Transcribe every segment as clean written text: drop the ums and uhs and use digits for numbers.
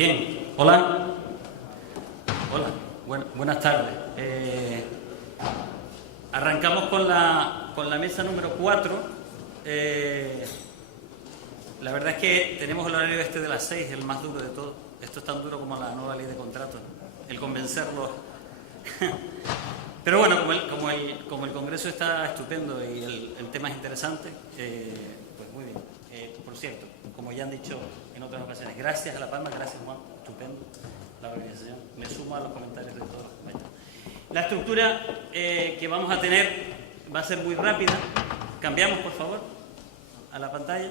Bien, hola. Hola, buenas tardes. Arrancamos con la mesa número 4. La verdad es que tenemos el horario de las 6, el más duro de todo. Esto es tan duro como la nueva ley de contratos, el convencerlos. Pero bueno, como el Congreso está estupendo y el tema es interesante, pues muy bien. Por cierto, como ya han dicho en otras ocasiones, gracias a La Palma, gracias Juan, estupendo la organización. Me sumo a los comentarios de todos los compañeros. La estructura que vamos a tener va a ser muy rápida. Cambiamos, por favor, a la pantalla.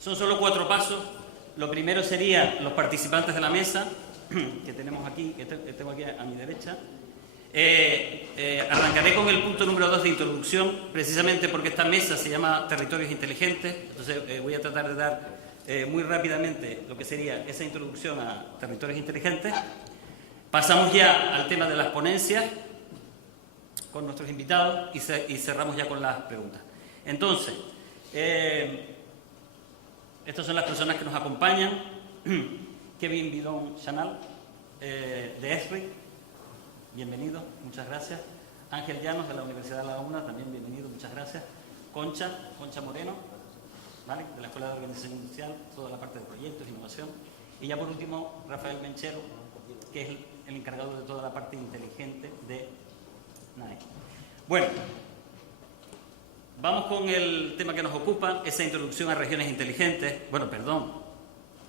Son solo 4 pasos. Lo primero sería los participantes de la mesa, que tenemos aquí, que tengo aquí a mi derecha. Arrancaré con el punto número 2 de introducción, precisamente porque esta mesa se llama Territorios Inteligentes. Entonces voy a tratar de dar muy rápidamente lo que sería esa introducción a Territorios Inteligentes. Pasamos ya al tema de las ponencias con nuestros invitados y cerramos ya con las preguntas. Entonces, estas son las personas que nos acompañan. Kevin Bidon Chanal, de ESRI, bienvenido, muchas gracias. Ángel Llanos, de la Universidad de La Laguna, también bienvenido, muchas gracias. Concha Moreno, ¿vale?, de la Escuela de Organización Industrial, toda la parte de proyectos, innovación. Y ya por último, Rafael Menchero, que es el encargado de toda la parte inteligente de NAE. Bueno, vamos con el tema que nos ocupa, esa introducción a regiones inteligentes. Bueno, perdón,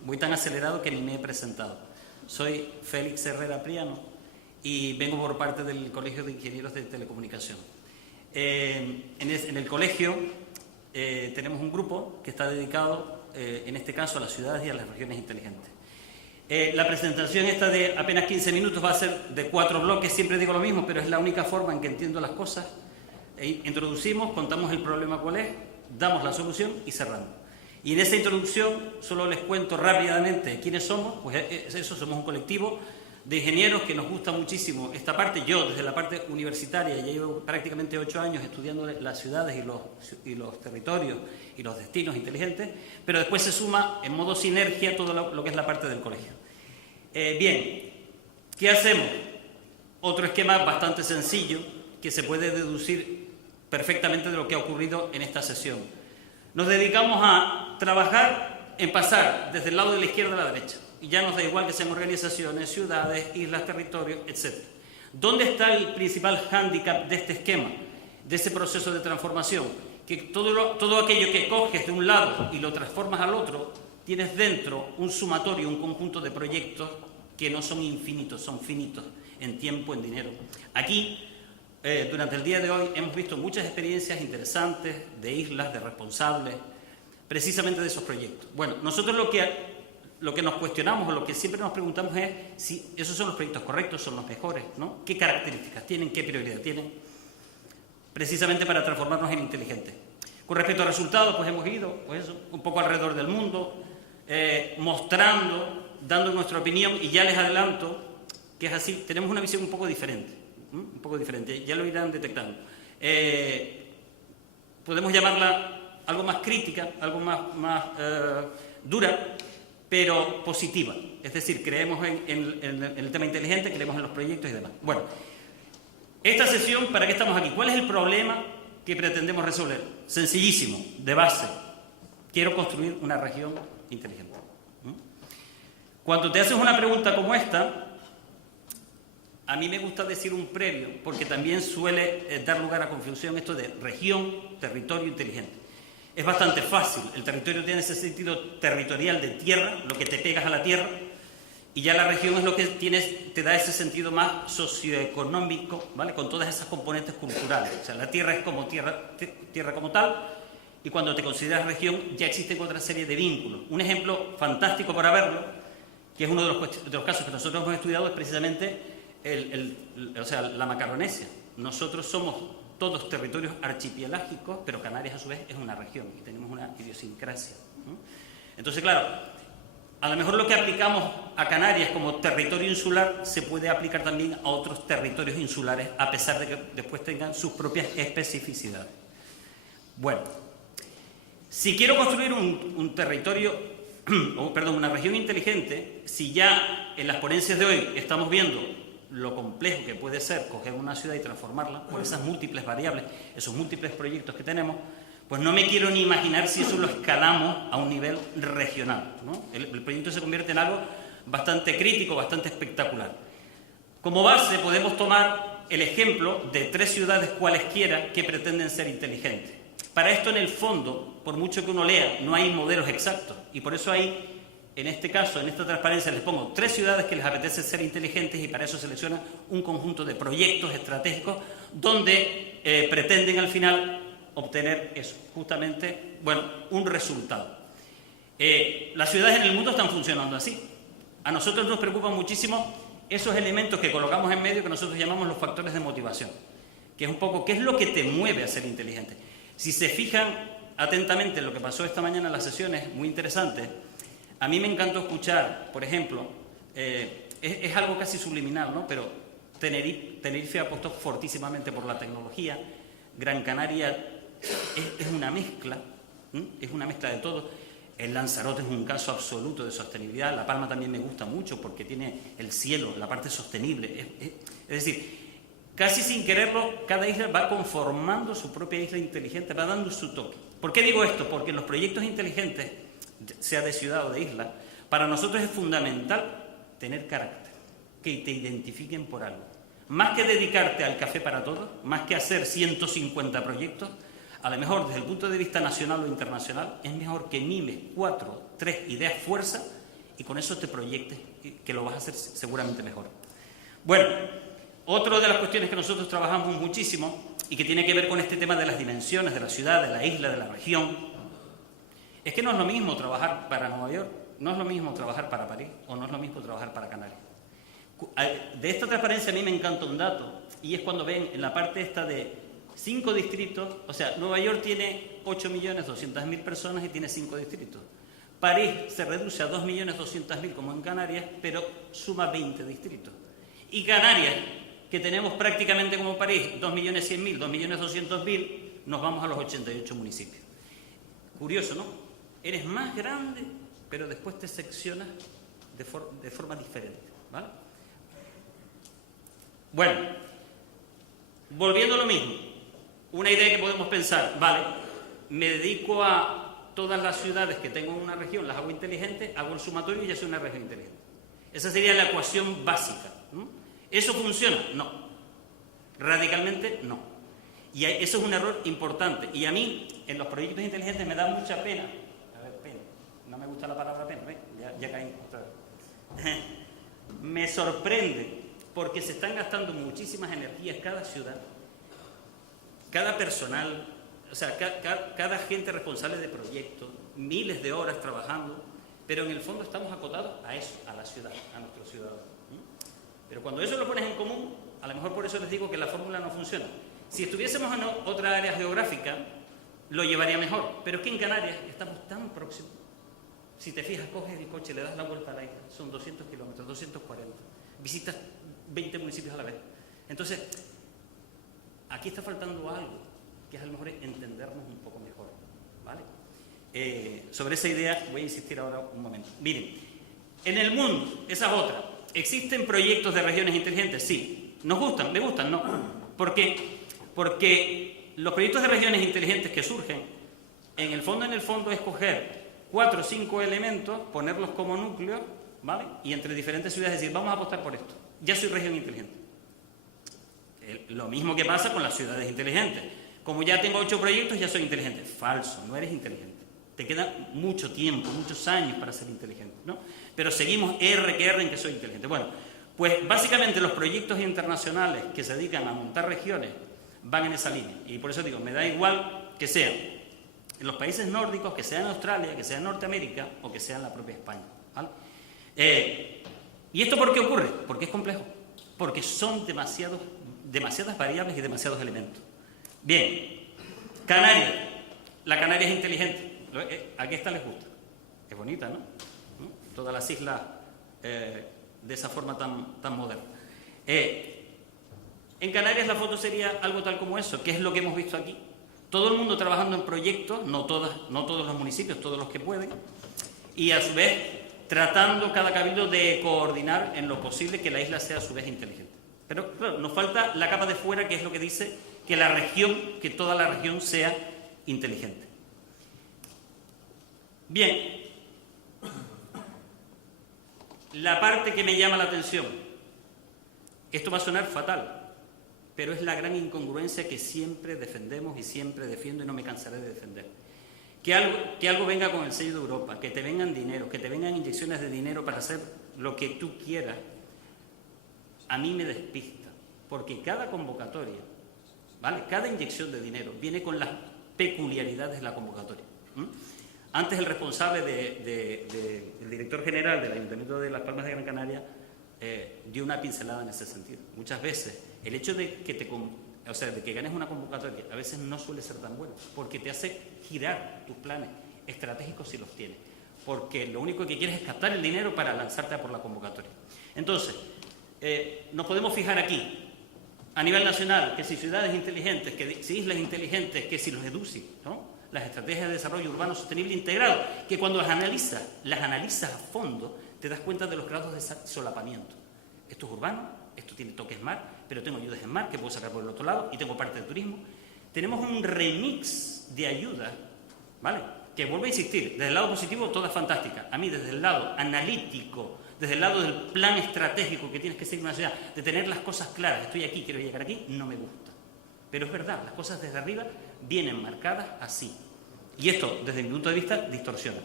voy tan acelerado que ni me he presentado. Soy Félix Herrera Priano y vengo por parte del Colegio de Ingenieros de Telecomunicación. En el colegio tenemos un grupo que está dedicado, en este caso, a las ciudades y a las regiones inteligentes. La presentación esta de apenas 15 minutos va a ser de 4 bloques, siempre digo lo mismo, pero es la única forma en que entiendo las cosas. Introducimos, contamos el problema cuál es, damos la solución y cerramos. Y en esa introducción solo les cuento rápidamente quiénes somos. Pues eso, somos un colectivo de ingenieros que nos gusta muchísimo esta parte. Yo, desde la parte universitaria, ya llevo prácticamente 8 años estudiando las ciudades y los territorios y los destinos inteligentes, pero después se suma en modo sinergia todo lo que es la parte del colegio. Bien, ¿qué hacemos? Otro esquema bastante sencillo que se puede deducir perfectamente de lo que ha ocurrido en esta sesión. Nos dedicamos a trabajar en pasar desde el lado de la izquierda a la derecha. Y ya nos da igual que sean organizaciones, ciudades, islas, territorios, etc. ¿Dónde está el principal hándicap de este esquema, de ese proceso de transformación? Que todo aquello que coges de un lado y lo transformas al otro, tienes dentro un sumatorio, un conjunto de proyectos que no son infinitos, son finitos en tiempo, en dinero. Aquí, durante el día de hoy, hemos visto muchas experiencias interesantes de islas, de responsables, precisamente de esos proyectos. Bueno, nosotros lo que nos cuestionamos o lo que siempre nos preguntamos es si esos son los proyectos correctos, son los mejores, ¿no? ¿Qué características tienen, qué prioridad tienen? Precisamente para transformarnos en inteligentes. Con respecto a resultados, pues hemos ido un poco alrededor del mundo, mostrando, dando nuestra opinión, y ya les adelanto que es así, tenemos una visión un poco diferente, ya lo irán detectando. Podemos llamarla algo más crítica, algo más dura, pero positiva. Es decir, creemos en el tema inteligente, creemos en los proyectos y demás. Bueno, esta sesión, ¿para qué estamos aquí? ¿Cuál es el problema que pretendemos resolver? Sencillísimo, de base. Quiero construir una región inteligente. Cuando te haces una pregunta como esta, a mí me gusta decir un previo, porque también suele dar lugar a confusión esto de región, territorio inteligente. Es bastante fácil. El territorio tiene ese sentido territorial de tierra, lo que te pegas a la tierra, y ya la región es lo que te da ese sentido más socioeconómico, ¿vale?, con todas esas componentes culturales. O sea, la tierra es como tierra como tal, y cuando te consideras región ya existen otra serie de vínculos. Un ejemplo fantástico para verlo, que es uno de los casos que nosotros hemos estudiado, es precisamente la Macaronesia. Nosotros somos todos territorios archipelágicos, pero Canarias a su vez es una región y tenemos una idiosincrasia, ¿no? Entonces, claro, a lo mejor lo que aplicamos a Canarias como territorio insular se puede aplicar también a otros territorios insulares, a pesar de que después tengan sus propias especificidades. Bueno, Si quiero construir un territorio, perdón, una región inteligente, si ya en las ponencias de hoy estamos viendo lo complejo que puede ser coger una ciudad y transformarla por esas múltiples variables, esos múltiples proyectos que tenemos, pues no me quiero ni imaginar si eso lo escalamos a un nivel regional, ¿no? El proyecto se convierte en algo bastante crítico, bastante espectacular. Como base podemos tomar el ejemplo de 3 ciudades cualesquiera que pretenden ser inteligentes. Para esto, en el fondo, por mucho que uno lea, no hay modelos exactos. Y por eso hay, en este caso, en esta transparencia, les pongo 3 ciudades que les apetece ser inteligentes y para eso seleccionan un conjunto de proyectos estratégicos donde pretenden al final obtener eso, justamente, bueno, un resultado. Las ciudades en el mundo están funcionando así. A nosotros nos preocupan muchísimo esos elementos que colocamos en medio que nosotros llamamos los factores de motivación, que es un poco qué es lo que te mueve a ser inteligente. Si se fijan atentamente en lo que pasó esta mañana en las sesiones, muy interesante, a mí me encantó escuchar, por ejemplo, es algo casi subliminal, ¿no? Pero Tenerife apostó fortísimamente por la tecnología, Gran Canaria es una mezcla, es una mezcla de todo. El Lanzarote es un caso absoluto de sostenibilidad. La Palma también me gusta mucho porque tiene el cielo, la parte sostenible. Es decir, casi sin quererlo, cada isla va conformando su propia isla inteligente, va dando su toque. ¿Por qué digo esto? Porque en los proyectos inteligentes, sea de ciudad o de isla, para nosotros es fundamental tener carácter, que te identifiquen por algo. Más que dedicarte al café para todos, más que hacer 150 proyectos, a lo mejor desde el punto de vista nacional o internacional, es mejor que mimes 4, 3 ideas fuerza y con eso te proyectes, que lo vas a hacer seguramente mejor. Bueno, otra de las cuestiones que nosotros trabajamos muchísimo y que tiene que ver con este tema de las dimensiones de la ciudad, de la isla, de la región, es que no es lo mismo trabajar para Nueva York, no es lo mismo trabajar para París o no es lo mismo trabajar para Canarias. De esta transparencia a mí me encanta un dato y es cuando ven en la parte esta de 5 distritos, o sea, Nueva York tiene 8.200.000 personas y tiene 5 distritos. París se reduce a 2.200.000 como en Canarias, pero suma 20 distritos. Y Canarias, que tenemos prácticamente como París 2.100.000, 2.200.000, nos vamos a los 88 municipios. Curioso, ¿no? Eres más grande, pero después te seccionas de forma diferente, ¿vale? Bueno, volviendo a lo mismo. Una idea que podemos pensar, vale, me dedico a todas las ciudades que tengo en una región, las hago inteligentes, hago el sumatorio y ya soy una región inteligente. Esa sería la ecuación básica, ¿no? ¿Eso funciona? No. Radicalmente no. Y eso es un error importante. Y a mí, en los proyectos inteligentes, me da mucha pena. A ver, pena. No me gusta la palabra pena, ¿ves? Ya caí otra vez. Me sorprende porque se están gastando muchísimas energías cada ciudad, cada personal, o sea, cada gente responsable de proyectos, miles de horas trabajando, pero en el fondo estamos acotados a eso, a la ciudad, a nuestros ciudadanos. Pero cuando eso lo pones en común, a lo mejor por eso les digo que la fórmula no funciona. Si estuviésemos en otra área geográfica, lo llevaría mejor, pero es que en Canarias estamos tan próximos. Si te fijas, coges el coche, le das la vuelta a la isla, son 200 kilómetros, 240, visitas 20 municipios a la vez. Entonces, aquí está faltando algo, que es a lo mejor entendernos un poco mejor, ¿vale? Sobre esa idea voy a insistir ahora un momento. Miren, en el mundo, esa es otra, ¿existen proyectos de regiones inteligentes? Sí. ¿Nos gustan? ¿Me gustan? No. ¿Por qué? Porque los proyectos de regiones inteligentes que surgen, en el fondo es coger 4 o 5 elementos, ponerlos como núcleo, ¿vale? Y entre diferentes ciudades decir, vamos a apostar por esto. Ya soy región inteligente. Lo mismo que pasa con las ciudades inteligentes. Como ya tengo 8 proyectos, ya soy inteligente. Falso, no eres inteligente. Te queda mucho tiempo, muchos años para ser inteligente, ¿no? Pero seguimos R en que soy inteligente. Bueno, pues básicamente los proyectos internacionales que se dedican a montar regiones van en esa línea. Y por eso digo, me da igual que sea en los países nórdicos, que sea en Australia, que sea en Norteamérica o que sea en la propia España, ¿vale? ¿Y esto por qué ocurre? Porque es complejo. Porque son demasiadas variables y demasiados elementos. Bien, Canarias. La Canaria es inteligente. ¿A qué esta les gusta? Es bonita, ¿no? Todas las islas de esa forma tan moderna. En Canarias la foto sería algo tal como eso, que es lo que hemos visto aquí. todo el mundo trabajando en proyectos, no todos los municipios, todos los que pueden, y a su vez tratando cada cabildo de coordinar en lo posible que la isla sea a su vez inteligente. Pero claro, nos falta la capa de fuera, que es lo que dice que la región, que toda la región sea inteligente. Bien, la parte que me llama la atención, esto va a sonar fatal, pero es la gran incongruencia que siempre defendemos y siempre defiendo y no me cansaré de defender. Que algo venga con el sello de Europa, que te vengan dinero, que te vengan inyecciones de dinero para hacer lo que tú quieras, a mí me despista, porque cada convocatoria, ¿vale? Cada inyección de dinero viene con las peculiaridades de la convocatoria. Antes el responsable el director general del Ayuntamiento de Las Palmas de Gran Canaria dio una pincelada en ese sentido. Muchas veces el hecho de que de que ganes una convocatoria a veces no suele ser tan bueno, porque te hace girar tus planes estratégicos si los tienes, porque lo único que quieres es captar el dinero para lanzarte a por la convocatoria. Entonces, nos podemos fijar aquí, a nivel nacional, que si ciudades inteligentes, que si islas inteligentes, que si los EDUSI, ¿no? Las estrategias de desarrollo urbano sostenible integrado, que cuando las analizas a fondo, te das cuenta de los grados de solapamiento. Esto es urbano, esto tiene toques mar, pero tengo ayudas en mar que puedo sacar por el otro lado y tengo parte de turismo. Tenemos un remix de ayudas, ¿vale? Que vuelvo a insistir, desde el lado positivo, toda fantástica. A mí, desde el lado analítico, desde el lado del plan estratégico que tienes que seguir una ciudad, de tener las cosas claras, estoy aquí, quiero llegar aquí, no me gusta. Pero es verdad, las cosas desde arriba vienen marcadas así. Y esto, desde mi punto de vista, distorsiona.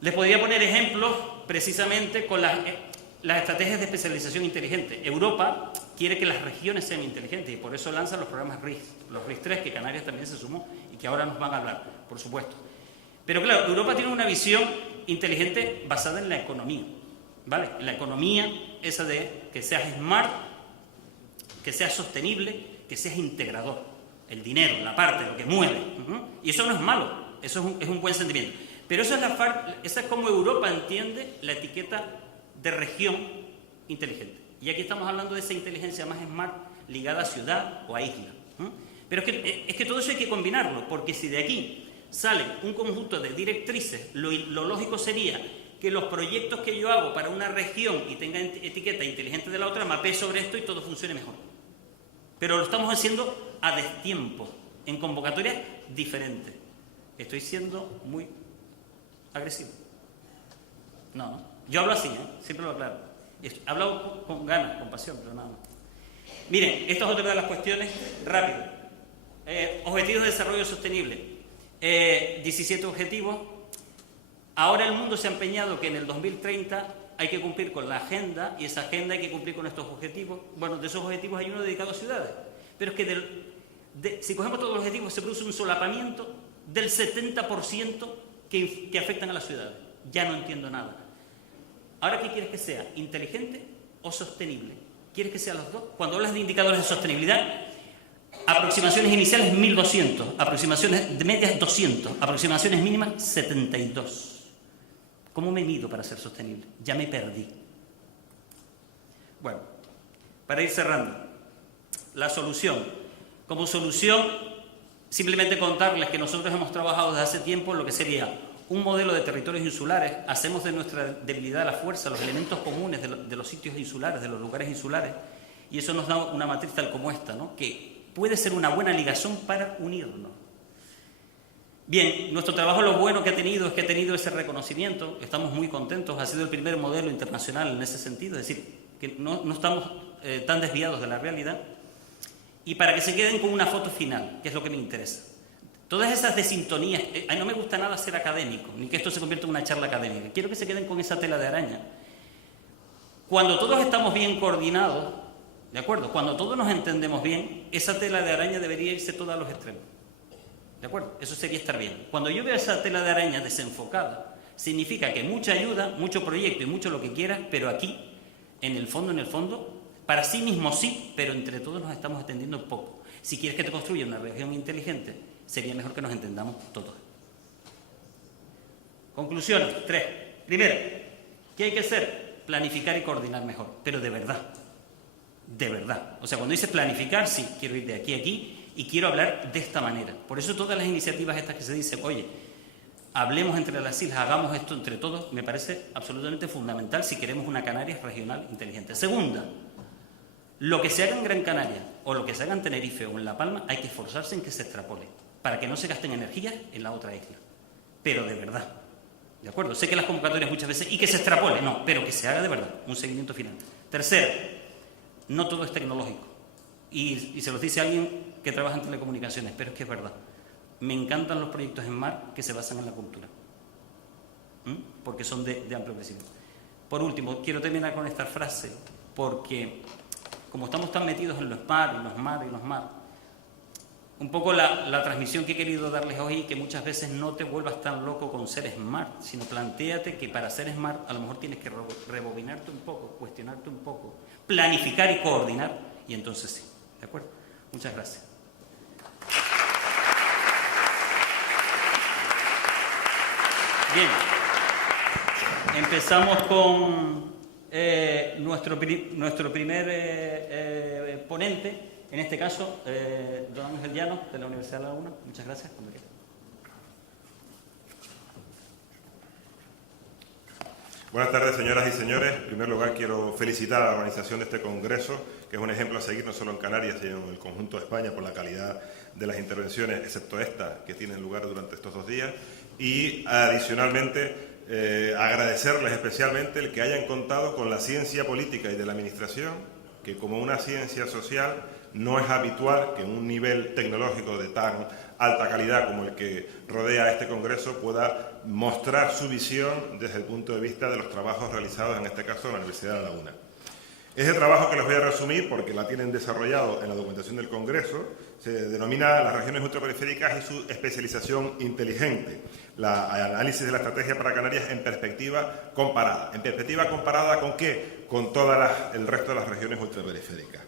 Les podría poner ejemplos precisamente con las estrategias de especialización inteligente. Europa quiere que las regiones sean inteligentes y por eso lanzan los programas RIS, los RIS 3, que Canarias también se sumó y que ahora nos van a hablar, por supuesto. Pero claro, Europa tiene una visión inteligente basada en la economía, ¿vale? La economía esa de que seas smart, que seas sostenible, que seas integrador. El dinero, la parte, lo que mueve. Y eso no es malo, eso es un buen sentimiento. Pero esa es como Europa entiende la etiqueta de región inteligente. Y aquí estamos hablando de esa inteligencia más smart ligada a ciudad o a isla. Pero es que todo eso hay que combinarlo, porque si de aquí sale un conjunto de directrices, lo lógico sería que los proyectos que yo hago para una región y tenga etiqueta inteligente de la otra, mapee sobre esto y todo funcione mejor. Pero lo estamos haciendo a destiempo, en convocatorias diferentes. Estoy siendo muy agresivo. No. Yo hablo así, siempre lo aclaro. He hablado con ganas, con pasión, pero nada más. Miren, esta es otra de las cuestiones, rápido. Objetivos de desarrollo sostenible. 17 objetivos. Ahora el mundo se ha empeñado que en el 2030 hay que cumplir con la agenda, y esa agenda hay que cumplir con estos objetivos. Bueno, de esos objetivos hay uno dedicado a ciudades. Pero es que si cogemos todos los objetivos se produce un solapamiento del 70% que afectan a las ciudades. Ya no entiendo nada. ¿Ahora qué quieres que sea? ¿Inteligente o sostenible? ¿Quieres que sea los dos? Cuando hablas de indicadores de sostenibilidad, aproximaciones iniciales 1200, aproximaciones de medias 200, aproximaciones mínimas 72. ¿Cómo me mido para ser sostenible? Ya me perdí. Bueno, para ir cerrando, la solución. Como solución, simplemente contarles que nosotros hemos trabajado desde hace tiempo en lo que sería un modelo de territorios insulares. Hacemos de nuestra debilidad la fuerza, los elementos comunes de los sitios insulares, de los lugares insulares, y eso nos da una matriz tal como esta, ¿no? Que puede ser una buena ligación para unirnos. Bien, nuestro trabajo lo bueno que ha tenido es que ha tenido ese reconocimiento, estamos muy contentos, ha sido el primer modelo internacional en ese sentido, es decir, que no estamos tan desviados de la realidad, y para que se queden con una foto final, que es lo que me interesa. Todas esas desintonías, no me gusta nada ser académico, ni que esto se convierta en una charla académica, quiero que se queden con esa tela de araña. Cuando todos estamos bien coordinados, ¿de acuerdo? Cuando todos nos entendemos bien, esa tela de araña debería irse toda a los extremos. ¿De acuerdo? Eso sería estar bien. Cuando yo veo esa tela de araña desenfocada, significa que mucha ayuda, mucho proyecto y mucho lo que quieras, pero aquí, en el fondo, para sí mismo sí, pero entre todos nos estamos entendiendo poco. Si quieres que te construya una región inteligente, sería mejor que nos entendamos todos. Conclusiones, 3. Primero, ¿qué hay que hacer? Planificar y coordinar mejor, pero de verdad. De verdad. O sea, cuando dices planificar, sí, quiero ir de aquí a aquí, y quiero hablar de esta manera. Por eso todas las iniciativas estas que se dicen, oye, hablemos entre las islas, hagamos esto entre todos, me parece absolutamente fundamental si queremos una Canarias regional inteligente. Segunda, lo que se haga en Gran Canaria o lo que se haga en Tenerife o en La Palma, hay que esforzarse en que se extrapole, para que no se gasten energías en la otra isla. Pero de verdad, ¿de acuerdo? Sé que las convocatorias muchas veces, y que se extrapole, no, pero que se haga de verdad, un seguimiento final. Tercero, no todo es tecnológico. Y se los dice alguien que trabaja en telecomunicaciones, pero es que es verdad. Me encantan los proyectos en mar que se basan en la cultura, porque son de amplio crecimiento. Por último, quiero terminar con esta frase, porque como estamos tan metidos en los mar, un poco la transmisión que he querido darles hoy, que muchas veces no te vuelvas tan loco con ser smart, sino plantéate que para ser smart a lo mejor tienes que rebobinarte un poco, cuestionarte un poco, planificar y coordinar, y entonces sí. ¿De acuerdo? Muchas gracias. Bien. Empezamos con nuestro primer ponente, en este caso, don Ángel Llanos, de la Universidad de La Laguna. Muchas gracias. Buenas tardes, señoras y señores. En primer lugar, quiero felicitar a la organización de este congreso, que es un ejemplo a seguir no solo en Canarias, sino en el conjunto de España por la calidad de las intervenciones, excepto esta, que tienen lugar durante estos 2 días. Y, adicionalmente, agradecerles especialmente el que hayan contado con la ciencia política y de la administración, que como una ciencia social no es habitual que en un nivel tecnológico de tan alta calidad como el que rodea este congreso pueda mostrar su visión desde el punto de vista de los trabajos realizados, en este caso en la Universidad de La Laguna. Ese trabajo, que les voy a resumir porque la tienen desarrollado en la documentación del congreso, se denomina las regiones ultraperiféricas y su especialización inteligente, el análisis de la estrategia para Canarias en perspectiva comparada. ¿En perspectiva comparada con qué? Con todo el resto de las regiones ultraperiféricas.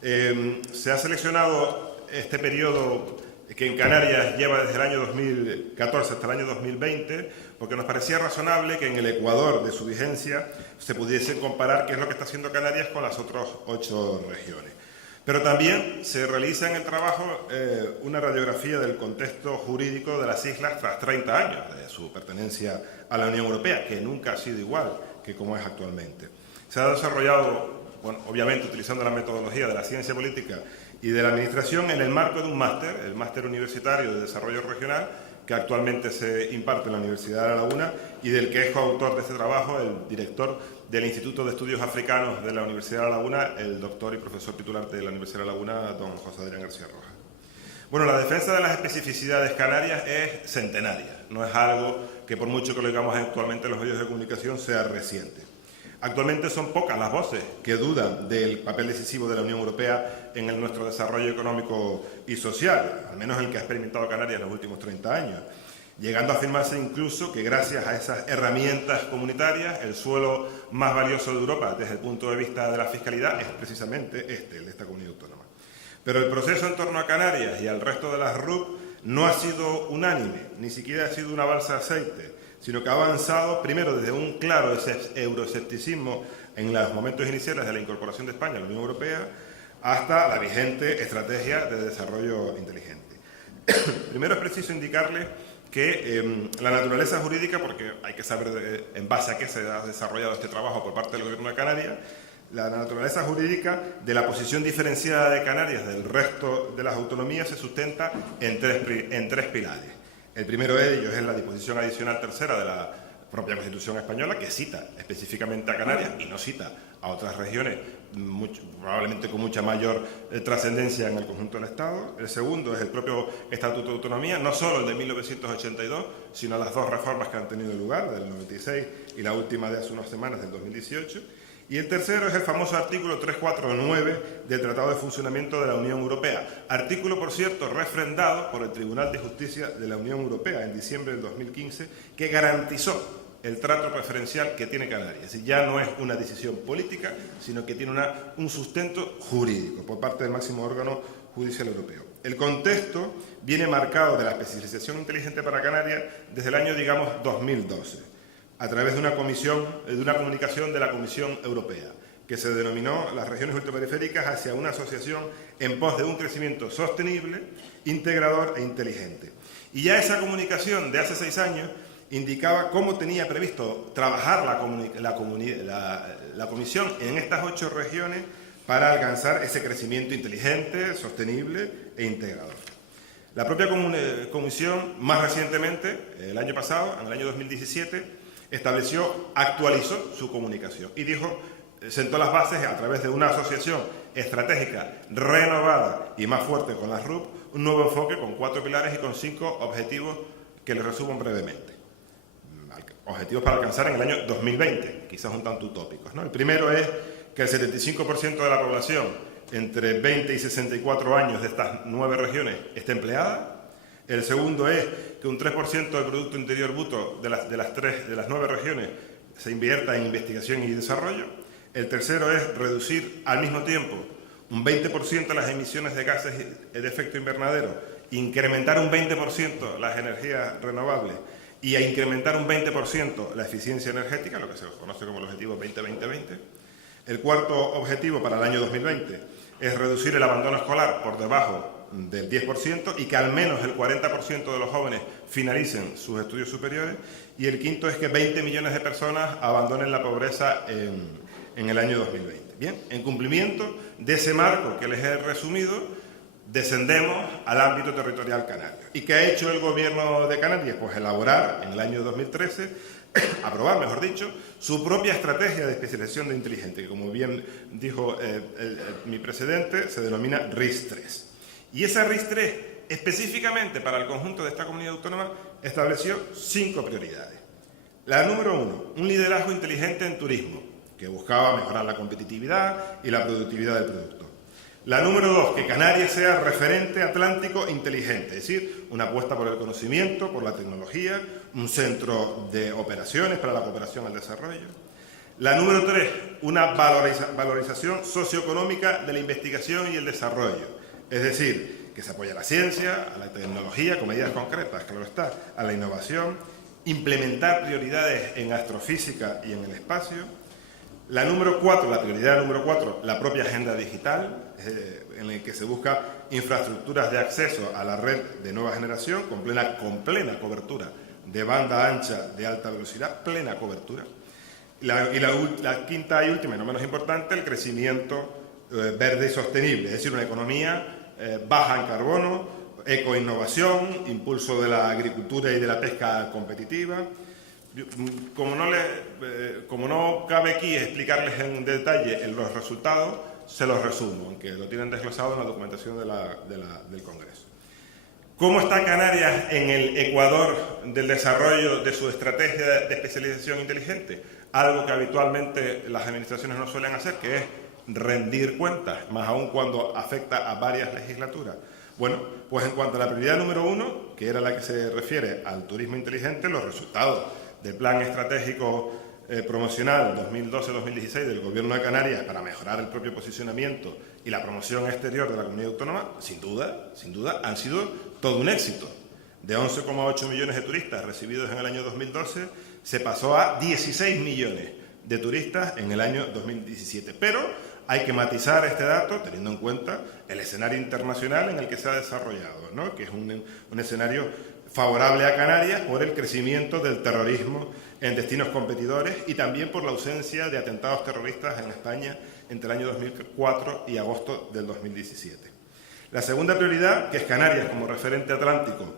Se ha seleccionado este periodo que en Canarias lleva desde el año 2014 hasta el año 2020, porque nos parecía razonable que en el ecuador de su vigencia se pudiese comparar qué es lo que está haciendo Canarias con las otras 8 regiones. Pero también se realiza en el trabajo una radiografía del contexto jurídico de las islas tras 30 años de su pertenencia a la Unión Europea, que nunca ha sido igual que como es actualmente. Se ha desarrollado, bueno, obviamente utilizando la metodología de la ciencia política y de la administración en el marco de un máster, el Máster Universitario de Desarrollo Regional, que actualmente se imparte en la Universidad de La Laguna y del que es coautor de este trabajo el director del Instituto de Estudios Africanos de la Universidad de La Laguna, el doctor y profesor titular de la Universidad de La Laguna, don José Adrián García Rojas. Bueno, la defensa de las especificidades canarias es centenaria, no es algo que por mucho que lo digamos actualmente en los medios de comunicación sea reciente. Actualmente son pocas las voces que dudan del papel decisivo de la Unión Europea en nuestro desarrollo económico y social, al menos el que ha experimentado Canarias en los últimos 30 años, llegando a afirmarse incluso que gracias a esas herramientas comunitarias el suelo más valioso de Europa desde el punto de vista de la fiscalidad es precisamente el de esta comunidad autónoma. Pero el proceso en torno a Canarias y al resto de las RUP no ha sido unánime, ni siquiera ha sido una balsa de aceite, sino que ha avanzado primero desde un claro euroescepticismo en los momentos iniciales de la incorporación de España a la Unión Europea hasta la vigente estrategia de desarrollo inteligente. Primero es preciso indicarles que la naturaleza jurídica, porque hay que saber en base a qué se ha desarrollado este trabajo por parte del Gobierno de Canarias, la naturaleza jurídica de la posición diferenciada de Canarias del resto de las autonomías se sustenta en tres pilares. El primero de ellos es la disposición adicional tercera de la propia Constitución española, que cita específicamente a Canarias y no cita a otras regiones, probablemente con mucha mayor trascendencia en el conjunto del Estado. El segundo es el propio Estatuto de Autonomía, no solo el de 1982, sino las 2 reformas que han tenido lugar, del 96 y la última de hace unas semanas, del 2018. Y el tercero es el famoso artículo 349 del Tratado de Funcionamiento de la Unión Europea. Artículo, por cierto, refrendado por el Tribunal de Justicia de la Unión Europea en diciembre del 2015, que garantizó el trato preferencial que tiene Canarias. Es decir, ya no es una decisión política, sino que tiene un sustento jurídico por parte del máximo órgano judicial europeo. El contexto viene marcado de la especialización inteligente para Canarias desde el año, digamos, 2012. A través de una comunicación de la Comisión Europea, que se denominó las regiones ultraperiféricas hacia una asociación en pos de un crecimiento sostenible, integrador e inteligente. Y ya esa comunicación de hace 6 años indicaba cómo tenía previsto trabajar la comisión en estas 8 regiones para alcanzar ese crecimiento inteligente, sostenible e integrador. La propia comisión, más recientemente, el año pasado, en el año 2017, actualizó su comunicación y sentó las bases a través de una asociación estratégica renovada y más fuerte con las RUP, un nuevo enfoque con 4 pilares y con 5 objetivos que les resumo brevemente. Objetivos para alcanzar en el año 2020, quizás un tanto utópicos, ¿no? El primero es que el 75% de la población entre 20 y 64 años de estas 9 regiones esté empleada. El segundo es que un 3% del Producto Interior Bruto de las 9 regiones se invierta en investigación y desarrollo. El tercero es reducir al mismo tiempo un 20% las emisiones de gases de efecto invernadero, incrementar un 20% las energías renovables y a incrementar un 20% la eficiencia energética, lo que se conoce como el objetivo 20-20-20. El cuarto objetivo para el año 2020 es reducir el abandono escolar por debajo del 10% y que al menos el 40% de los jóvenes finalicen sus estudios superiores. Y el quinto es que 20 millones de personas abandonen la pobreza en el año 2020. Bien, en cumplimiento de ese marco que les he resumido, descendemos al ámbito territorial canario. ¿Y qué ha hecho el Gobierno de Canarias? Pues elaborar en el año 2013, aprobar, mejor dicho, su propia estrategia de especialización de inteligente, que como bien dijo mi precedente, se denomina RIS3. Y esa RIS3, específicamente para el conjunto de esta comunidad autónoma, estableció 5 prioridades. La número 1, un liderazgo inteligente en turismo, que buscaba mejorar la competitividad y la productividad del producto. La número 2, que Canarias sea referente atlántico inteligente, es decir, una apuesta por el conocimiento, por la tecnología, un centro de operaciones para la cooperación al desarrollo. La número 3, una valorización socioeconómica de la investigación y el desarrollo, es decir, que se apoya a la ciencia, a la tecnología con medidas concretas, claro está, a la innovación, implementar prioridades en astrofísica y en el espacio. La número 4, la prioridad número 4, la propia agenda digital, en la que se busca infraestructuras de acceso a la red de nueva generación con plena cobertura de banda ancha de alta velocidad, plena cobertura. Y la quinta y última, y no menos importante, el crecimiento verde y sostenible, es decir, una economía baja en carbono, ecoinnovación, impulso de la agricultura y de la pesca competitiva. Como no cabe aquí explicarles en detalle los resultados, se los resumo, aunque lo tienen desglosado en la documentación del Congreso. ¿Cómo está Canarias en el ecuador del desarrollo de su estrategia de especialización inteligente? Algo que habitualmente las administraciones no suelen hacer, que es rendir cuentas, más aún cuando afecta a varias legislaturas. Bueno, pues en cuanto a la prioridad número 1, que era la que se refiere al turismo inteligente, los resultados del Plan Estratégico Promocional 2012-2016 del Gobierno de Canarias para mejorar el propio posicionamiento y la promoción exterior de la comunidad autónoma, sin duda, han sido todo un éxito. De 11,8 millones de turistas recibidos en el año 2012, se pasó a 16 millones de turistas en el año 2017. Pero hay que matizar este dato teniendo en cuenta el escenario internacional en el que se ha desarrollado, ¿no? Que es un escenario favorable a Canarias por el crecimiento del terrorismo en destinos competidores y también por la ausencia de atentados terroristas en España entre el año 2004 y agosto del 2017. La segunda prioridad, que es Canarias como referente atlántico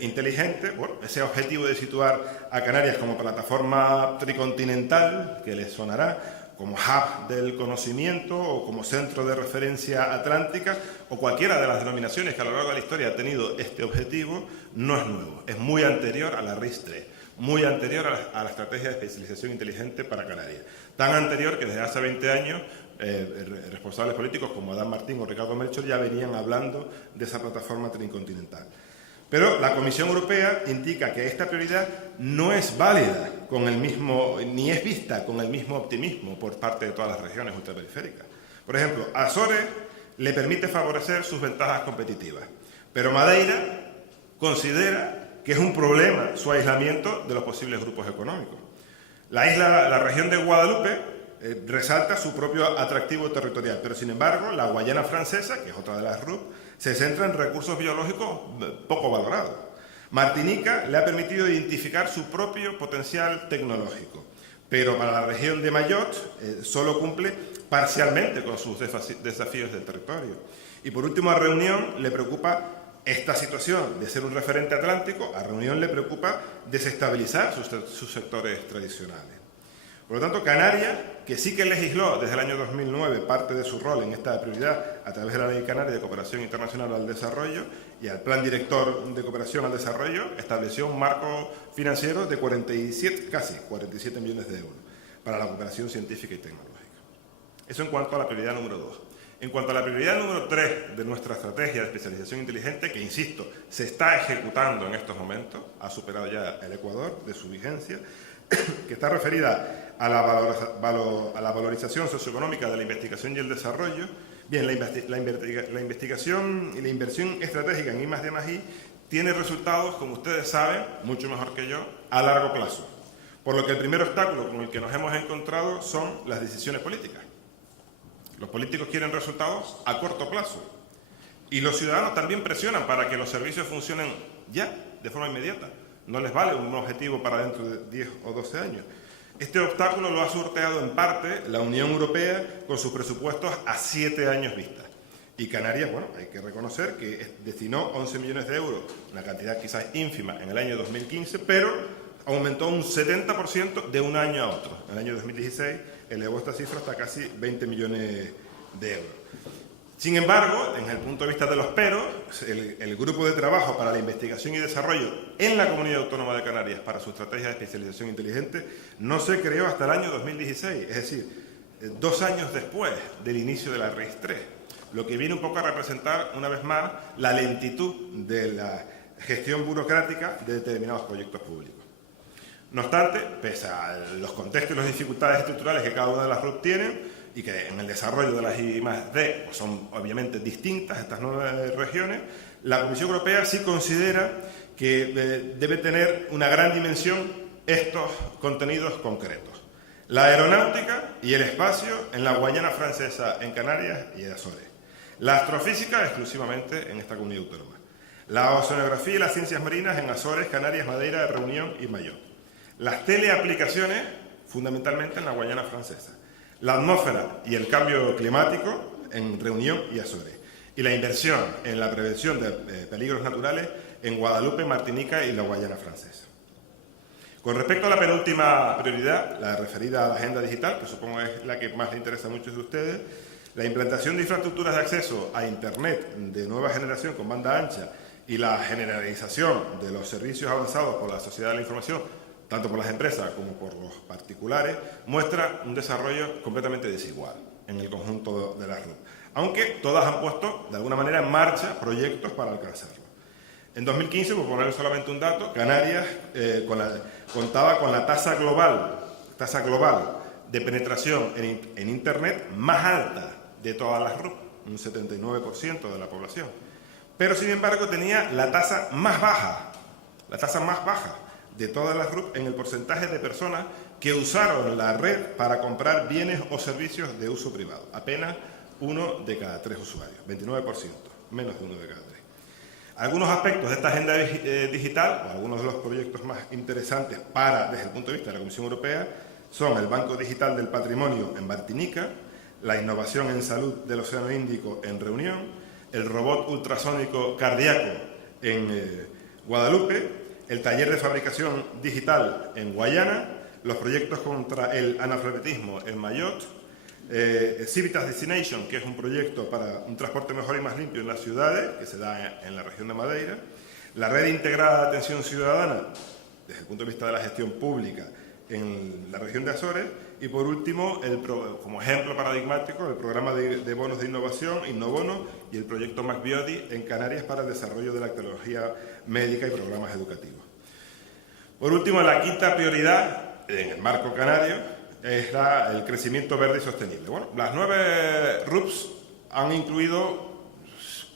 inteligente, bueno, ese objetivo de situar a Canarias como plataforma tricontinental, que les sonará, como hub del conocimiento o como centro de referencia atlántica o cualquiera de las denominaciones que a lo largo de la historia ha tenido este objetivo, no es nuevo, es muy anterior a la RIS3, muy anterior a la estrategia de especialización inteligente para Canarias. Tan anterior que desde hace 20 años responsables políticos como Adán Martín o Ricardo Melchor ya venían hablando de esa plataforma tricontinental. Pero la Comisión Europea indica que esta prioridad no es válida ni es vista con el mismo optimismo por parte de todas las regiones ultraperiféricas. Por ejemplo, Azores le permite favorecer sus ventajas competitivas, pero Madeira considera que es un problema su aislamiento de los posibles grupos económicos. La región de Guadalupe resalta su propio atractivo territorial, pero sin embargo la Guayana Francesa, que es otra de las RUP, se centra en recursos biológicos poco valorados. Martinica le ha permitido identificar su propio potencial tecnológico, pero para la región de Mayotte solo cumple parcialmente con sus desafíos del territorio. Y por último, a Reunión le preocupa esta situación de ser un referente atlántico, a Reunión le preocupa desestabilizar sus sectores tradicionales. Por lo tanto, Canarias, que sí que legisló desde el año 2009 parte de su rol en esta prioridad a través de la Ley Canaria de Cooperación Internacional al Desarrollo y al Plan Director de Cooperación al Desarrollo, estableció un marco financiero de casi 47 millones de euros para la cooperación científica y tecnológica. Eso en cuanto a la prioridad número 2. En cuanto a la prioridad número 3 de nuestra estrategia de especialización inteligente, que, insisto, se está ejecutando en estos momentos, ha superado ya el Ecuador de su vigencia, que está referida a la valorización socioeconómica de la investigación y el desarrollo. Bien, la investigación y la inversión estratégica en I+D+I tiene resultados, como ustedes saben, mucho mejor que yo, a largo plazo. Por lo que el primer obstáculo con el que nos hemos encontrado son las decisiones políticas. Los políticos quieren resultados a corto plazo y los ciudadanos también presionan para que los servicios funcionen ya, de forma inmediata. No les vale un objetivo para dentro de 10 o 12 años. Este obstáculo lo ha sorteado en parte la Unión Europea con sus presupuestos a 7 años vista. Y Canarias, bueno, hay que reconocer que destinó 11 millones de euros, una cantidad quizás ínfima en el año 2015, pero aumentó un 70% de un año a otro. En el año 2016 elevó esta cifra hasta casi 20 millones de euros. Sin embargo, desde el punto de vista de los peros, el Grupo de Trabajo para la Investigación y Desarrollo en la Comunidad Autónoma de Canarias para su estrategia de especialización inteligente no se creó hasta el año 2016, es decir, 2 años después del inicio de la RIS 3, lo que viene un poco a representar, una vez más, la lentitud de la gestión burocrática de determinados proyectos públicos. No obstante, pese a los contextos y las dificultades estructurales que cada una de las RUP tienen, y que en el desarrollo de las I+D pues son obviamente distintas estas 9 regiones, la Comisión Europea sí considera que debe tener una gran dimensión estos contenidos concretos. La aeronáutica y el espacio en la Guayana Francesa, en Canarias y en Azores. La astrofísica exclusivamente en esta comunidad autónoma. La oceanografía y las ciencias marinas en Azores, Canarias, Madeira, Reunión y Mayotte. Las teleaplicaciones fundamentalmente en la Guayana Francesa. La atmósfera y el cambio climático en Reunión y Azores. Y la inversión en la prevención de peligros naturales en Guadalupe, Martinica y la Guayana Francesa. Con respecto a la penúltima prioridad, la referida a la agenda digital, que supongo es la que más le interesa a muchos de ustedes, la implantación de infraestructuras de acceso a Internet de nueva generación con banda ancha y la generalización de los servicios avanzados por la sociedad de la información, tanto por las empresas como por los particulares, muestra un desarrollo completamente desigual en el conjunto de las RUP, aunque todas han puesto de alguna manera en marcha proyectos para alcanzarlo. En 2015, por poner solamente un dato, Canarias contaba con la tasa global de penetración en Internet más alta de todas las RUP, un 79% de la población. Pero, sin embargo, tenía la tasa más baja de todas las RUP en el porcentaje de personas que usaron la red para comprar bienes o servicios de uso privado. Apenas 1 de cada 3 usuarios, 29%, menos de 1 de cada 3. Algunos aspectos de esta agenda digital, o algunos de los proyectos más interesantes desde el punto de vista de la Comisión Europea, son el Banco Digital del Patrimonio en Martinica, la innovación en salud del Océano Índico en Reunión, el robot ultrasónico cardíaco en Guadalupe, el taller de fabricación digital en Guayana, los proyectos contra el analfabetismo en Mayotte, Civitas Destination, que es un proyecto para un transporte mejor y más limpio en las ciudades, que se da en la región de Madeira, la red integrada de atención ciudadana, desde el punto de vista de la gestión pública, en la región de Azores, y por último, como ejemplo paradigmático, el programa de bonos de innovación, Innobono, y el proyecto MacBiodi en Canarias para el desarrollo de la tecnología médica y programas educativos. Por último, la quinta prioridad en el marco canario es el crecimiento verde y sostenible. Bueno, las 9 RUPs han incluido,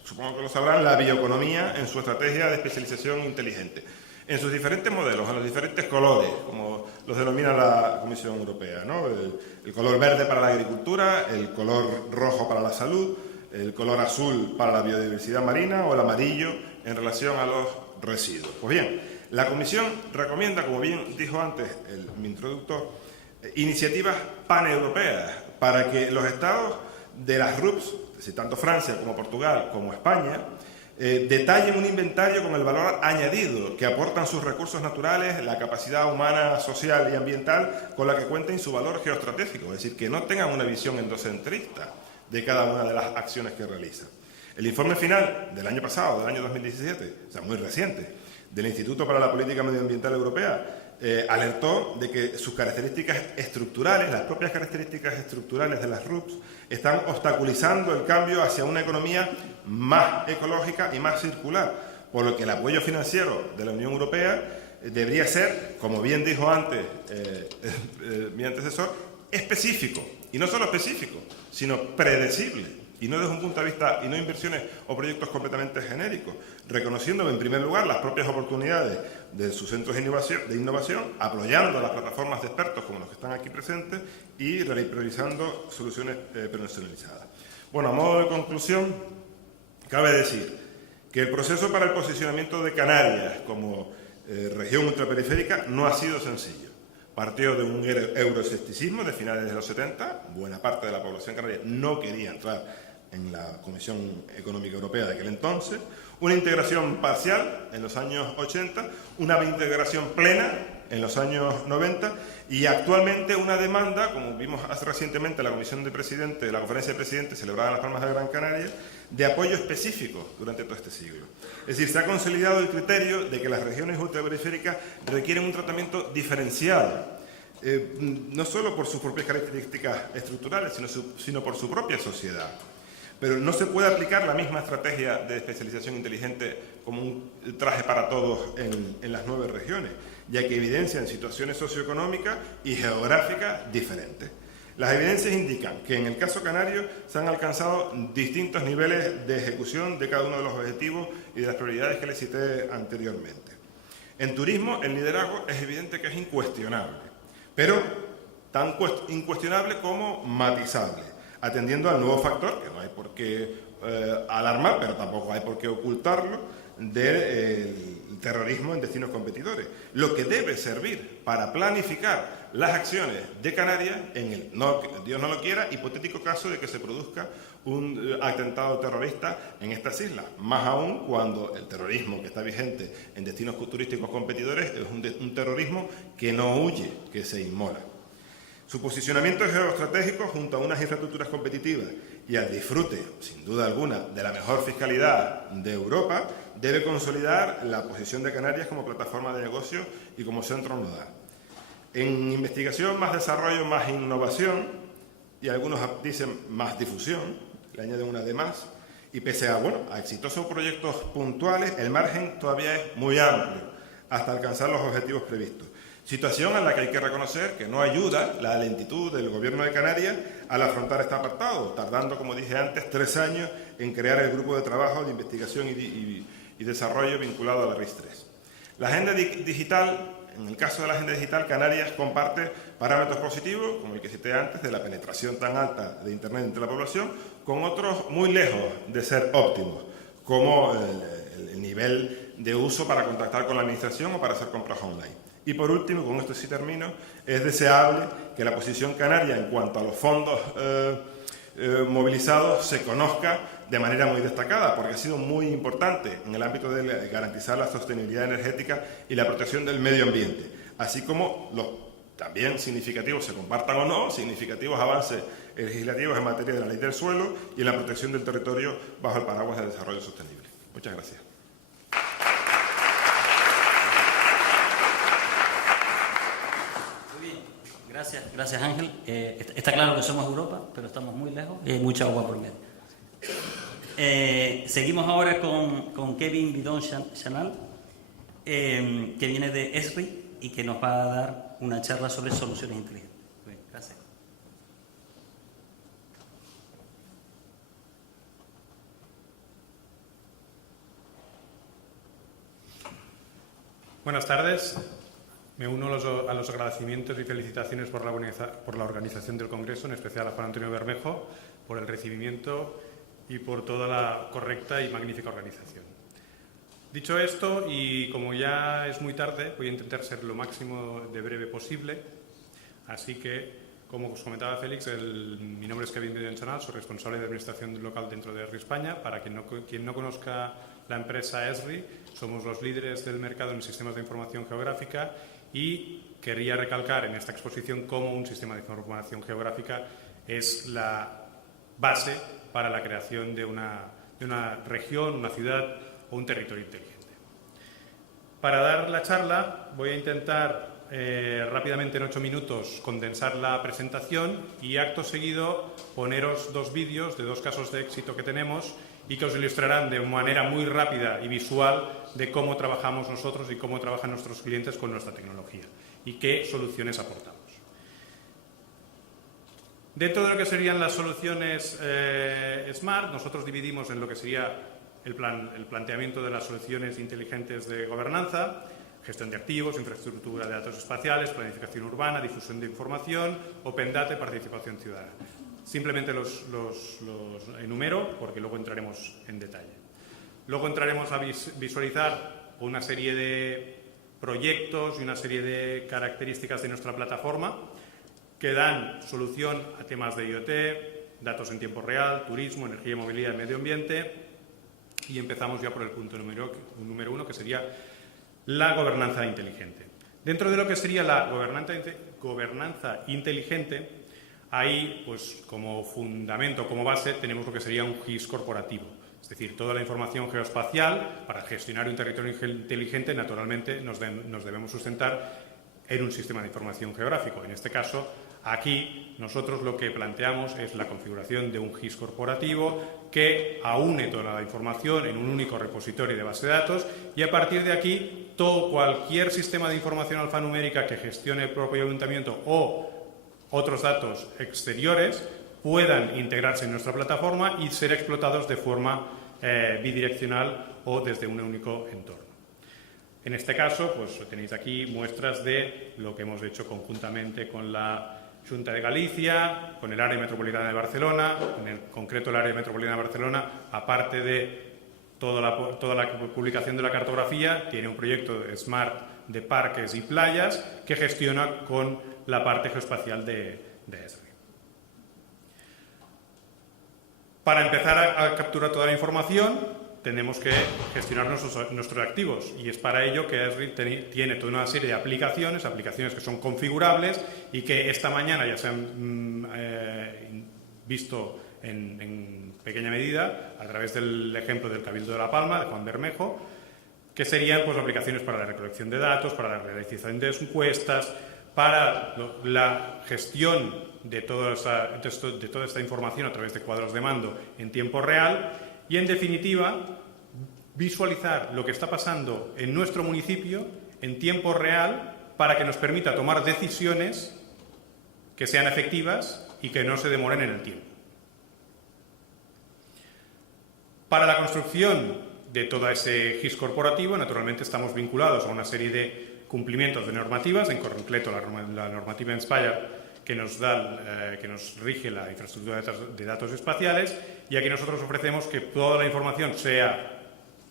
supongo que lo sabrán, la bioeconomía en su estrategia de especialización inteligente, en sus diferentes modelos, en los diferentes colores, como los denomina la Comisión Europea, ¿no? El color verde para la agricultura, el color rojo para la salud, el color azul para la biodiversidad marina o el amarillo en relación a los residuos. Pues bien, la Comisión recomienda, como bien dijo antes mi introductor, iniciativas paneuropeas para que los estados de las RUPs, es decir, tanto Francia como Portugal como España, detallen un inventario con el valor añadido que aportan sus recursos naturales, la capacidad humana, social y ambiental con la que cuenten y su valor geoestratégico, es decir, que no tengan una visión endocentrista de cada una de las acciones que realizan. El informe final del año pasado, del año 2017, o sea, muy reciente, del Instituto para la Política Medioambiental Europea, alertó de que sus características estructurales, las propias características estructurales de las RUPs, están obstaculizando el cambio hacia una economía más ecológica y más circular, por lo que el apoyo financiero de la Unión Europea debería ser, como bien dijo antes mi antecesor, específico, y no solo específico, sino predecible. Y no desde un punto de vista, y no inversiones o proyectos completamente genéricos, reconociendo en primer lugar las propias oportunidades de sus centros de innovación, apoyando las plataformas de expertos como los que están aquí presentes y priorizando soluciones personalizadas. Bueno, a modo de conclusión, cabe decir que el proceso para el posicionamiento de Canarias como región ultraperiférica no ha sido sencillo. Partió de un euroescepticismo de finales de los 70, buena parte de la población canaria no quería entrar en la Comisión Económica Europea de aquel entonces, una integración parcial en los años 80, una integración plena en los años 90 y actualmente una demanda, como vimos hace recientemente en la Comisión de Presidentes, la Conferencia de Presidentes celebrada en Las Palmas de Gran Canaria, de apoyo específico durante todo este siglo. Es decir, se ha consolidado el criterio de que las regiones ultraperiféricas requieren un tratamiento diferenciado, no solo por sus propias características estructurales, sino por su propia sociedad. Pero no se puede aplicar la misma estrategia de especialización inteligente como un traje para todos en las 9 regiones, ya que evidencian situaciones socioeconómicas y geográficas diferentes. Las evidencias indican que en el caso canario se han alcanzado distintos niveles de ejecución de cada uno de los objetivos y de las prioridades que les cité anteriormente. En turismo, el liderazgo es evidente que es incuestionable, pero tan incuestionable como matizable, atendiendo al nuevo factor, que no hay por qué alarmar, pero tampoco hay por qué ocultarlo, del terrorismo en destinos competidores, lo que debe servir para planificar las acciones de Canarias en el, no, Dios no lo quiera, hipotético caso de que se produzca un atentado terrorista en estas islas, más aún cuando el terrorismo que está vigente en destinos turísticos competidores es un terrorismo que no huye, que se inmola. Su posicionamiento geoestratégico junto a unas infraestructuras competitivas y al disfrute, sin duda alguna, de la mejor fiscalidad de Europa, debe consolidar la posición de Canarias como plataforma de negocios y como centro nodal. En investigación, más desarrollo, más innovación, y algunos dicen más difusión, le añaden una de más, y pese a exitosos proyectos puntuales, el margen todavía es muy amplio hasta alcanzar los objetivos previstos. Situación en la que hay que reconocer que no ayuda la lentitud del Gobierno de Canarias al afrontar este apartado, tardando, como dije antes, 3 años en crear el grupo de trabajo de investigación y desarrollo vinculado a la RIS-3. La agenda digital, en el caso de la agenda digital, Canarias comparte parámetros positivos, como el que cité antes, de la penetración tan alta de Internet entre la población, con otros muy lejos de ser óptimos, como el nivel de uso para contactar con la administración o para hacer compras online. Y por último, con esto sí termino, es deseable que la posición canaria en cuanto a los fondos movilizados se conozca de manera muy destacada, porque ha sido muy importante en el ámbito de garantizar la sostenibilidad energética y la protección del medio ambiente, así como los también significativos, se compartan o no, significativos avances legislativos en materia de la ley del suelo y en la protección del territorio bajo el paraguas del desarrollo sostenible. Muchas gracias. Gracias Ángel. Está claro que somos Europa, pero estamos muy lejos y hay mucha agua por medio. Seguimos ahora con Kevin Bidon-Chanal, que viene de ESRI y que nos va a dar una charla sobre soluciones inteligentes. Bien, gracias. Buenas tardes. Me uno a los agradecimientos y felicitaciones por la organización del Congreso, en especial a Juan Antonio Bermejo, por el recibimiento y por toda la correcta y magnífica organización. Dicho esto, y como ya es muy tarde, voy a intentar ser lo máximo de breve posible. Así que, como os comentaba Félix, mi nombre es Kevin Villanchanal, soy responsable de Administración Local dentro de ESRI España. Para quien no conozca la empresa ESRI, somos los líderes del mercado en sistemas de información geográfica y quería recalcar en esta exposición cómo un sistema de información geográfica es la base para la creación de una región, una ciudad o un territorio inteligente. Para dar la charla voy a intentar rápidamente en 8 minutos condensar la presentación y acto seguido poneros 2 vídeos de 2 casos de éxito que tenemos y que os ilustrarán de manera muy rápida y visual de cómo trabajamos nosotros y cómo trabajan nuestros clientes con nuestra tecnología y qué soluciones aportamos. Dentro de lo que serían las soluciones Smart, nosotros dividimos en lo que sería el planteamiento de las soluciones inteligentes de gobernanza, gestión de activos, infraestructura de datos espaciales, planificación urbana, difusión de información, Open Data y participación ciudadana. Simplemente los enumero porque luego entraremos en detalle. Luego entraremos a visualizar una serie de proyectos y una serie de características de nuestra plataforma que dan solución a temas de IoT, datos en tiempo real, turismo, energía, movilidad y medio ambiente. Y empezamos ya por el punto número 1, que sería la gobernanza inteligente. Dentro de lo que sería la gobernanza inteligente, ahí, pues, como fundamento, como base, tenemos lo que sería un GIS corporativo. Es decir, toda la información geoespacial, para gestionar un territorio inteligente, naturalmente nos debemos sustentar en un sistema de información geográfico. En este caso, aquí nosotros lo que planteamos es la configuración de un GIS corporativo que aúne toda la información en un único repositorio de base de datos y a partir de aquí cualquier sistema de información alfanumérica que gestione el propio ayuntamiento o otros datos exteriores puedan integrarse en nuestra plataforma y ser explotados de forma bidireccional o desde un único entorno. En este caso, pues tenéis aquí muestras de lo que hemos hecho conjuntamente con la Xunta de Galicia, con el Área Metropolitana de Barcelona, en el concreto el Área Metropolitana de Barcelona, aparte de toda la publicación de la cartografía, tiene un proyecto de Smart de parques y playas que gestiona con la parte geoespacial de ESRI. Para empezar a capturar toda la información, tenemos que gestionar nuestros activos y es para ello que ESRI tiene toda una serie de aplicaciones que son configurables y que esta mañana ya se han visto en pequeña medida a través del ejemplo del Cabildo de La Palma, de Juan Bermejo, que serían, pues, aplicaciones para la recolección de datos, para la realización de encuestas, para la gestión de toda esta información a través de cuadros de mando en tiempo real y, en definitiva, visualizar lo que está pasando en nuestro municipio en tiempo real para que nos permita tomar decisiones que sean efectivas y que no se demoren en el tiempo. Para la construcción de todo ese GIS corporativo, naturalmente estamos vinculados a una serie de cumplimientos de normativas, en concreto la normativa Inspire, que nos rige la infraestructura de datos espaciales, y aquí nosotros ofrecemos que toda la información sea,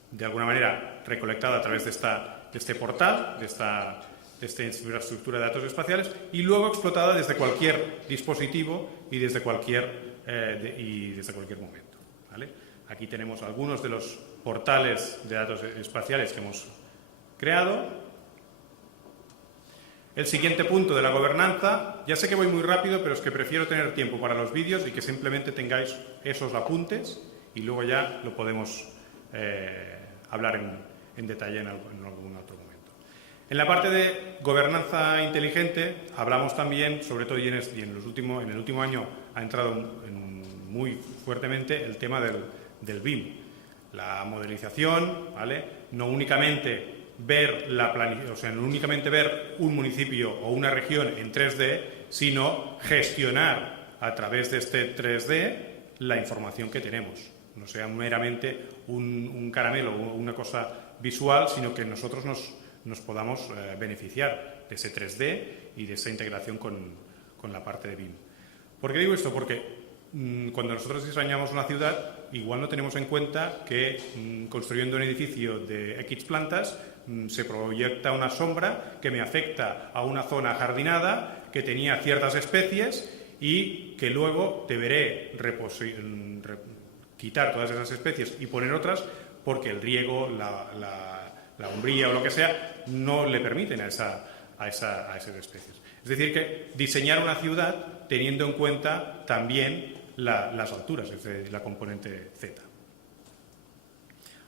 de alguna manera, recolectada a través de este portal, de esta infraestructura de datos espaciales, y luego explotada desde cualquier dispositivo y desde cualquier momento, ¿vale? Aquí tenemos algunos de los portales de datos espaciales que hemos creado. El siguiente punto de la gobernanza, ya sé que voy muy rápido, pero es que prefiero tener tiempo para los vídeos y que simplemente tengáis esos apuntes y luego ya lo podemos hablar en detalle en algún otro momento. En la parte de gobernanza inteligente hablamos también, sobre todo en el último año ha entrado muy fuertemente el tema del BIM, la modelización, ¿vale? No únicamente ver un municipio o una región en 3D, sino gestionar a través de este 3D la información que tenemos. No sea meramente un caramelo o una cosa visual, sino que nosotros nos podamos beneficiar de ese 3D y de esa integración con la parte de BIM. ¿Por qué digo esto? Porque cuando nosotros diseñamos una ciudad, igual no tenemos en cuenta que construyendo un edificio de X plantas se proyecta una sombra que me afecta a una zona jardinada que tenía ciertas especies y que luego deberé quitar todas esas especies y poner otras porque el riego, la umbría o lo que sea no le permiten a esas especies. Es decir, que diseñar una ciudad teniendo en cuenta también las alturas, es decir, la componente Z.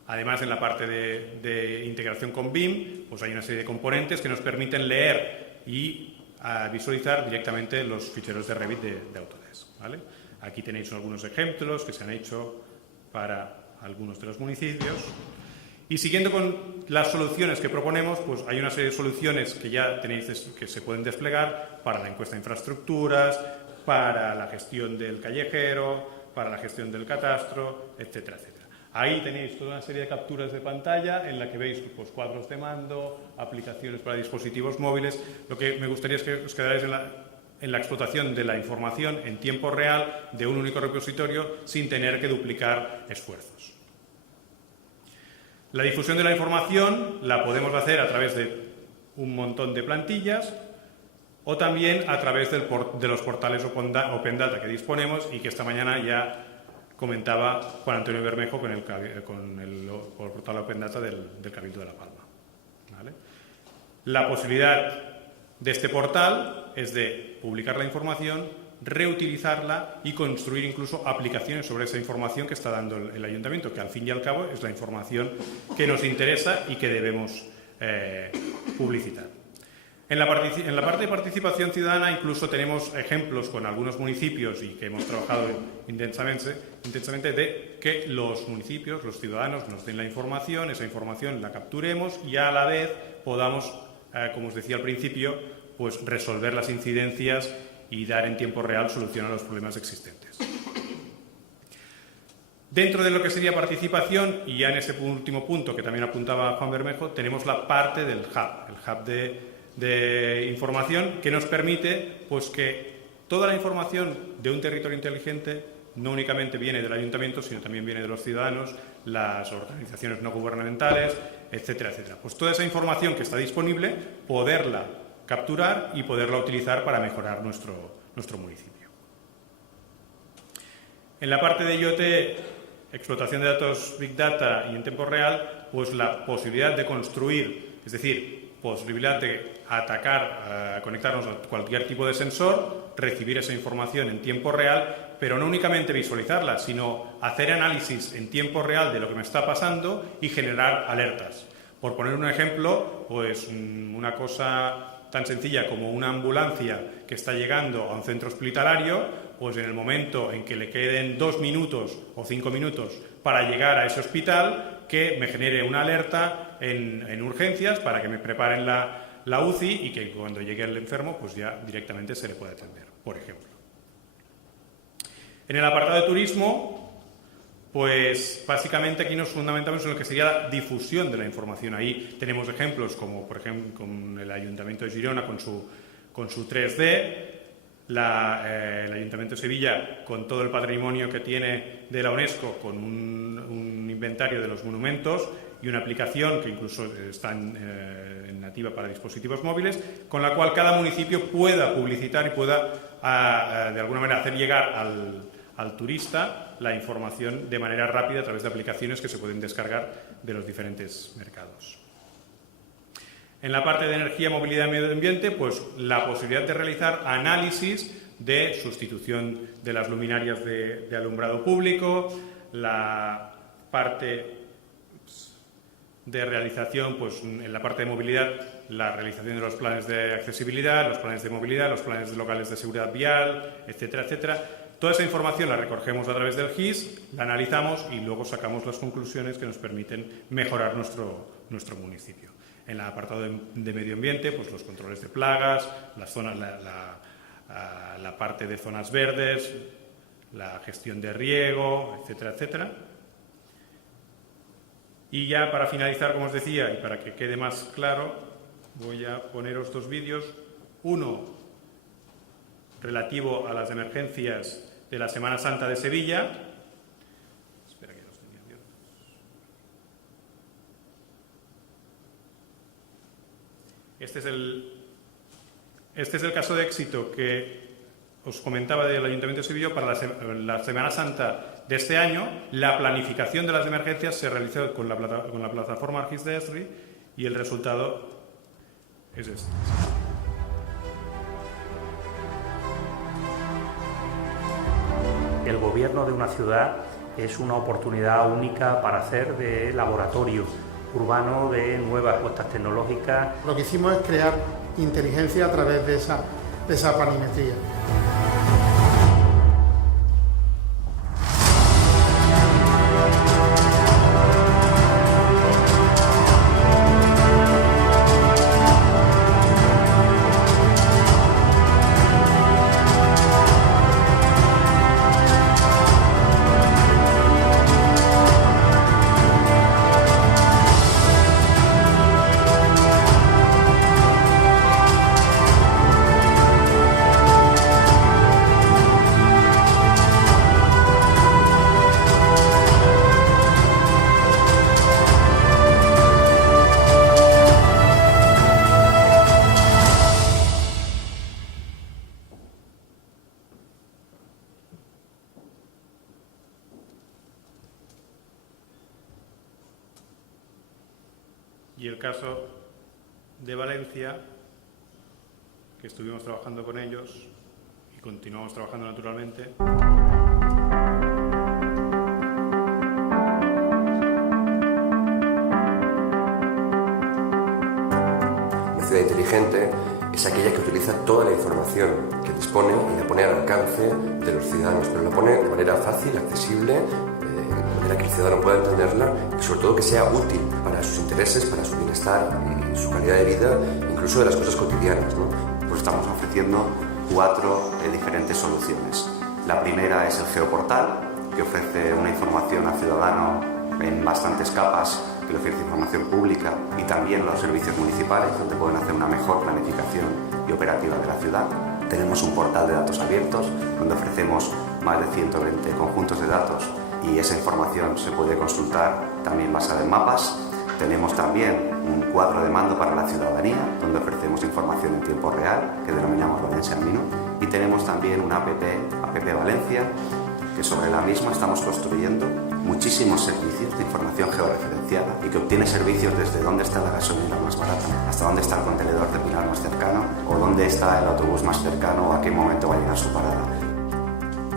Además, en la parte de integración con BIM, pues hay una serie de componentes que nos permiten leer y visualizar directamente los ficheros de Revit de Autodesk, ¿vale? Aquí tenéis algunos ejemplos que se han hecho para algunos de los municipios. Y siguiendo con las soluciones que proponemos, pues hay una serie de soluciones que ya tenéis que se pueden desplegar para la encuesta de infraestructuras, para la gestión del callejero, para la gestión del catastro, etcétera, etcétera. Ahí tenéis toda una serie de capturas de pantalla en la que veis pues, cuadros de mando, aplicaciones para dispositivos móviles. Lo que me gustaría es que os quedarais en la explotación de la información en tiempo real de un único repositorio sin tener que duplicar esfuerzos. La difusión de la información la podemos hacer a través de un montón de plantillas o también a través de los portales Open Data que disponemos y que esta mañana ya comentaba Juan Antonio Bermejo con el portal Open Data del Cabildo de La Palma. ¿Vale? La posibilidad de este portal es de publicar la información, reutilizarla y construir incluso aplicaciones sobre esa información que está dando el ayuntamiento, que al fin y al cabo es la información que nos interesa y que debemos publicitar. En la parte de participación ciudadana incluso tenemos ejemplos con algunos municipios y que hemos trabajado intensamente de que los municipios, los ciudadanos nos den la información, esa información la capturemos y a la vez podamos, como os decía al principio, pues resolver las incidencias y dar en tiempo real solución a los problemas existentes. Dentro de lo que sería participación, y ya en ese último punto que también apuntaba Juan Bermejo, tenemos la parte del hub, el hub de información que nos permite pues, que toda la información de un territorio inteligente no únicamente viene del ayuntamiento, sino también viene de los ciudadanos, las organizaciones no gubernamentales, etcétera, etcétera. Pues toda esa información que está disponible, poderla capturar y poderla utilizar para mejorar nuestro municipio. En la parte de IoT, explotación de datos Big Data y en tiempo real, pues la posibilidad de construir, es decir, posibilidad de atacar, conectarnos a cualquier tipo de sensor, recibir esa información en tiempo real, pero no únicamente visualizarla, sino hacer análisis en tiempo real de lo que me está pasando y generar alertas. Por poner un ejemplo, pues una cosa tan sencilla como una ambulancia que está llegando a un centro hospitalario, pues en el momento en que le queden 2 minutos o 5 minutos para llegar a ese hospital, que me genere una alerta en urgencias para que me preparen la UCI y que cuando llegue el enfermo pues ya directamente se le pueda atender, por ejemplo. En el apartado de turismo, pues básicamente aquí nos fundamentamos en lo que sería la difusión de la información. Ahí tenemos ejemplos como, por ejemplo, con el Ayuntamiento de Girona con su 3D, el Ayuntamiento de Sevilla con todo el patrimonio que tiene de la UNESCO, con un inventario de los monumentos y una aplicación que incluso está en nativa para dispositivos móviles, con la cual cada municipio pueda publicitar y pueda de alguna manera hacer llegar al turista la información de manera rápida a través de aplicaciones que se pueden descargar de los diferentes mercados. En la parte de energía, movilidad y medio ambiente, pues la posibilidad de realizar análisis de sustitución de las luminarias de alumbrado público, la parte de realización, pues en la parte de movilidad, la realización de los planes de accesibilidad, los planes de movilidad, los planes locales de seguridad vial, etcétera, etcétera. Toda esa información la recogemos a través del GIS, la analizamos y luego sacamos las conclusiones que nos permiten mejorar nuestro municipio. En el apartado de medio ambiente, pues los controles de plagas, las zonas, la parte de zonas verdes, la gestión de riego, etcétera, etcétera. Y ya para finalizar, como os decía, y para que quede más claro, voy a poneros dos vídeos. Uno relativo a las emergencias de la Semana Santa de Sevilla. Espera que los tenía abiertos. Este es el caso de éxito que os comentaba del Ayuntamiento de Sevilla para la Semana Santa de este año. La planificación de las emergencias se realizó con la plataforma Argis de Esri y el resultado es este. El gobierno de una ciudad es una oportunidad única para hacer de laboratorio urbano de nuevas apuestas tecnológicas. Lo que hicimos es crear inteligencia a través de esa planimetría. Y el caso de Valencia, que estuvimos trabajando con ellos y continuamos trabajando naturalmente. Una ciudad inteligente es aquella que utiliza toda la información que dispone y la pone al alcance de los ciudadanos, pero la pone de manera fácil, accesible, de manera que el ciudadano pueda entenderla y sobre todo que sea útil para sus intereses, para su bienestar y su calidad de vida, incluso de las cosas cotidianas, ¿no? Pues estamos ofreciendo 4 diferentes soluciones. La primera es el Geoportal, que ofrece una información al ciudadano en bastantes capas, que le ofrece información pública, y también los servicios municipales, donde pueden hacer una mejor planificación y operativa de la ciudad. Tenemos un portal de datos abiertos, donde ofrecemos más de 120 conjuntos de datos y esa información se puede consultar también basada en mapas. Tenemos también un cuadro de mando para la ciudadanía, donde ofrecemos información en tiempo real, que denominamos Valencia en Minuto. Y tenemos también una app Valencia, que sobre la misma estamos construyendo muchísimos servicios de información georreferenciada y que obtiene servicios desde dónde está la gasolina más barata, hasta dónde está el contenedor terminal más cercano, o dónde está el autobús más cercano o a qué momento va a llegar su parada.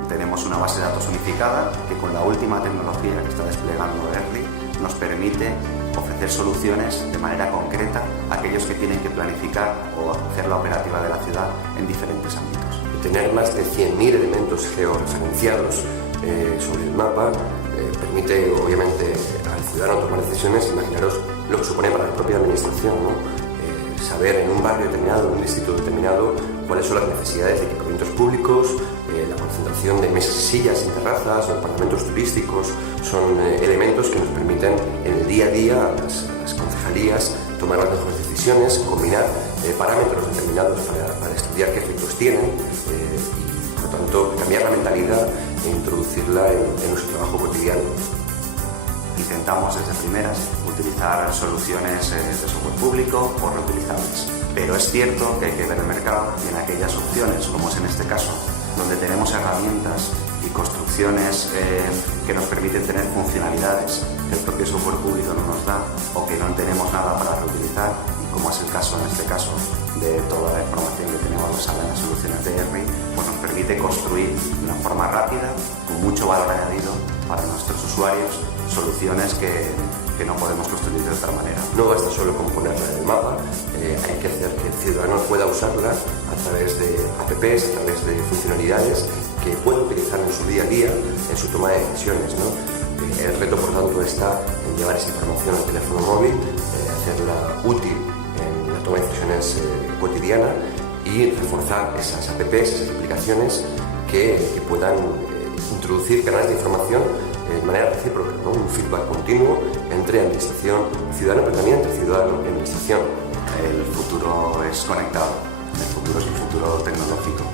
Tenemos una base de datos unificada que con la última tecnología que está desplegando ERRI nos permite ofrecer soluciones de manera concreta a aquellos que tienen que planificar o hacer la operativa de la ciudad en diferentes ámbitos. Tener más de 100.000 elementos georreferenciados sobre el mapa permite obviamente al ciudadano tomar decisiones. Imaginaros lo que supone para la propia administración, ¿no? Saber en un barrio determinado, en un distrito determinado, cuáles son las necesidades de equipamientos públicos, la concentración de mesas y sillas en terrazas o apartamentos turísticos, son elementos que nos permiten en el día a día a las concejalías tomar las mejores decisiones, combinar parámetros determinados para estudiar qué efectos tienen y por lo tanto cambiar la mentalidad e introducirla en nuestro trabajo cotidiano. Intentamos desde primeras utilizar soluciones de software público o reutilizables, pero es cierto que hay que ver el mercado y en aquellas opciones, como es en este caso, donde tenemos herramientas y construcciones que nos permiten tener funcionalidades que el propio software público no nos da o que no tenemos nada para reutilizar, y como es el caso en este caso de toda la información que tenemos basada en las soluciones de ERRI, pues nos permite construir de una forma rápida, con mucho valor añadido para nuestros usuarios, soluciones que no podemos construir de otra manera. No basta solo con ponerla en el mapa, hay que hacer que el ciudadano pueda usarla a través de apps, a través de funcionalidades que pueda utilizar en su día a día, en su toma de decisiones, ¿no? El reto, por tanto, está en llevar esa información al teléfono móvil, hacerla útil en la toma de decisiones cotidiana y reforzar esas apps, esas aplicaciones que puedan introducir canales de información de manera recíproca, ¿no? Un feedback continuo entre administración y ciudadano, pero también entre ciudadano y administración. el futuro es conectado, el futuro es un futuro tecnológico.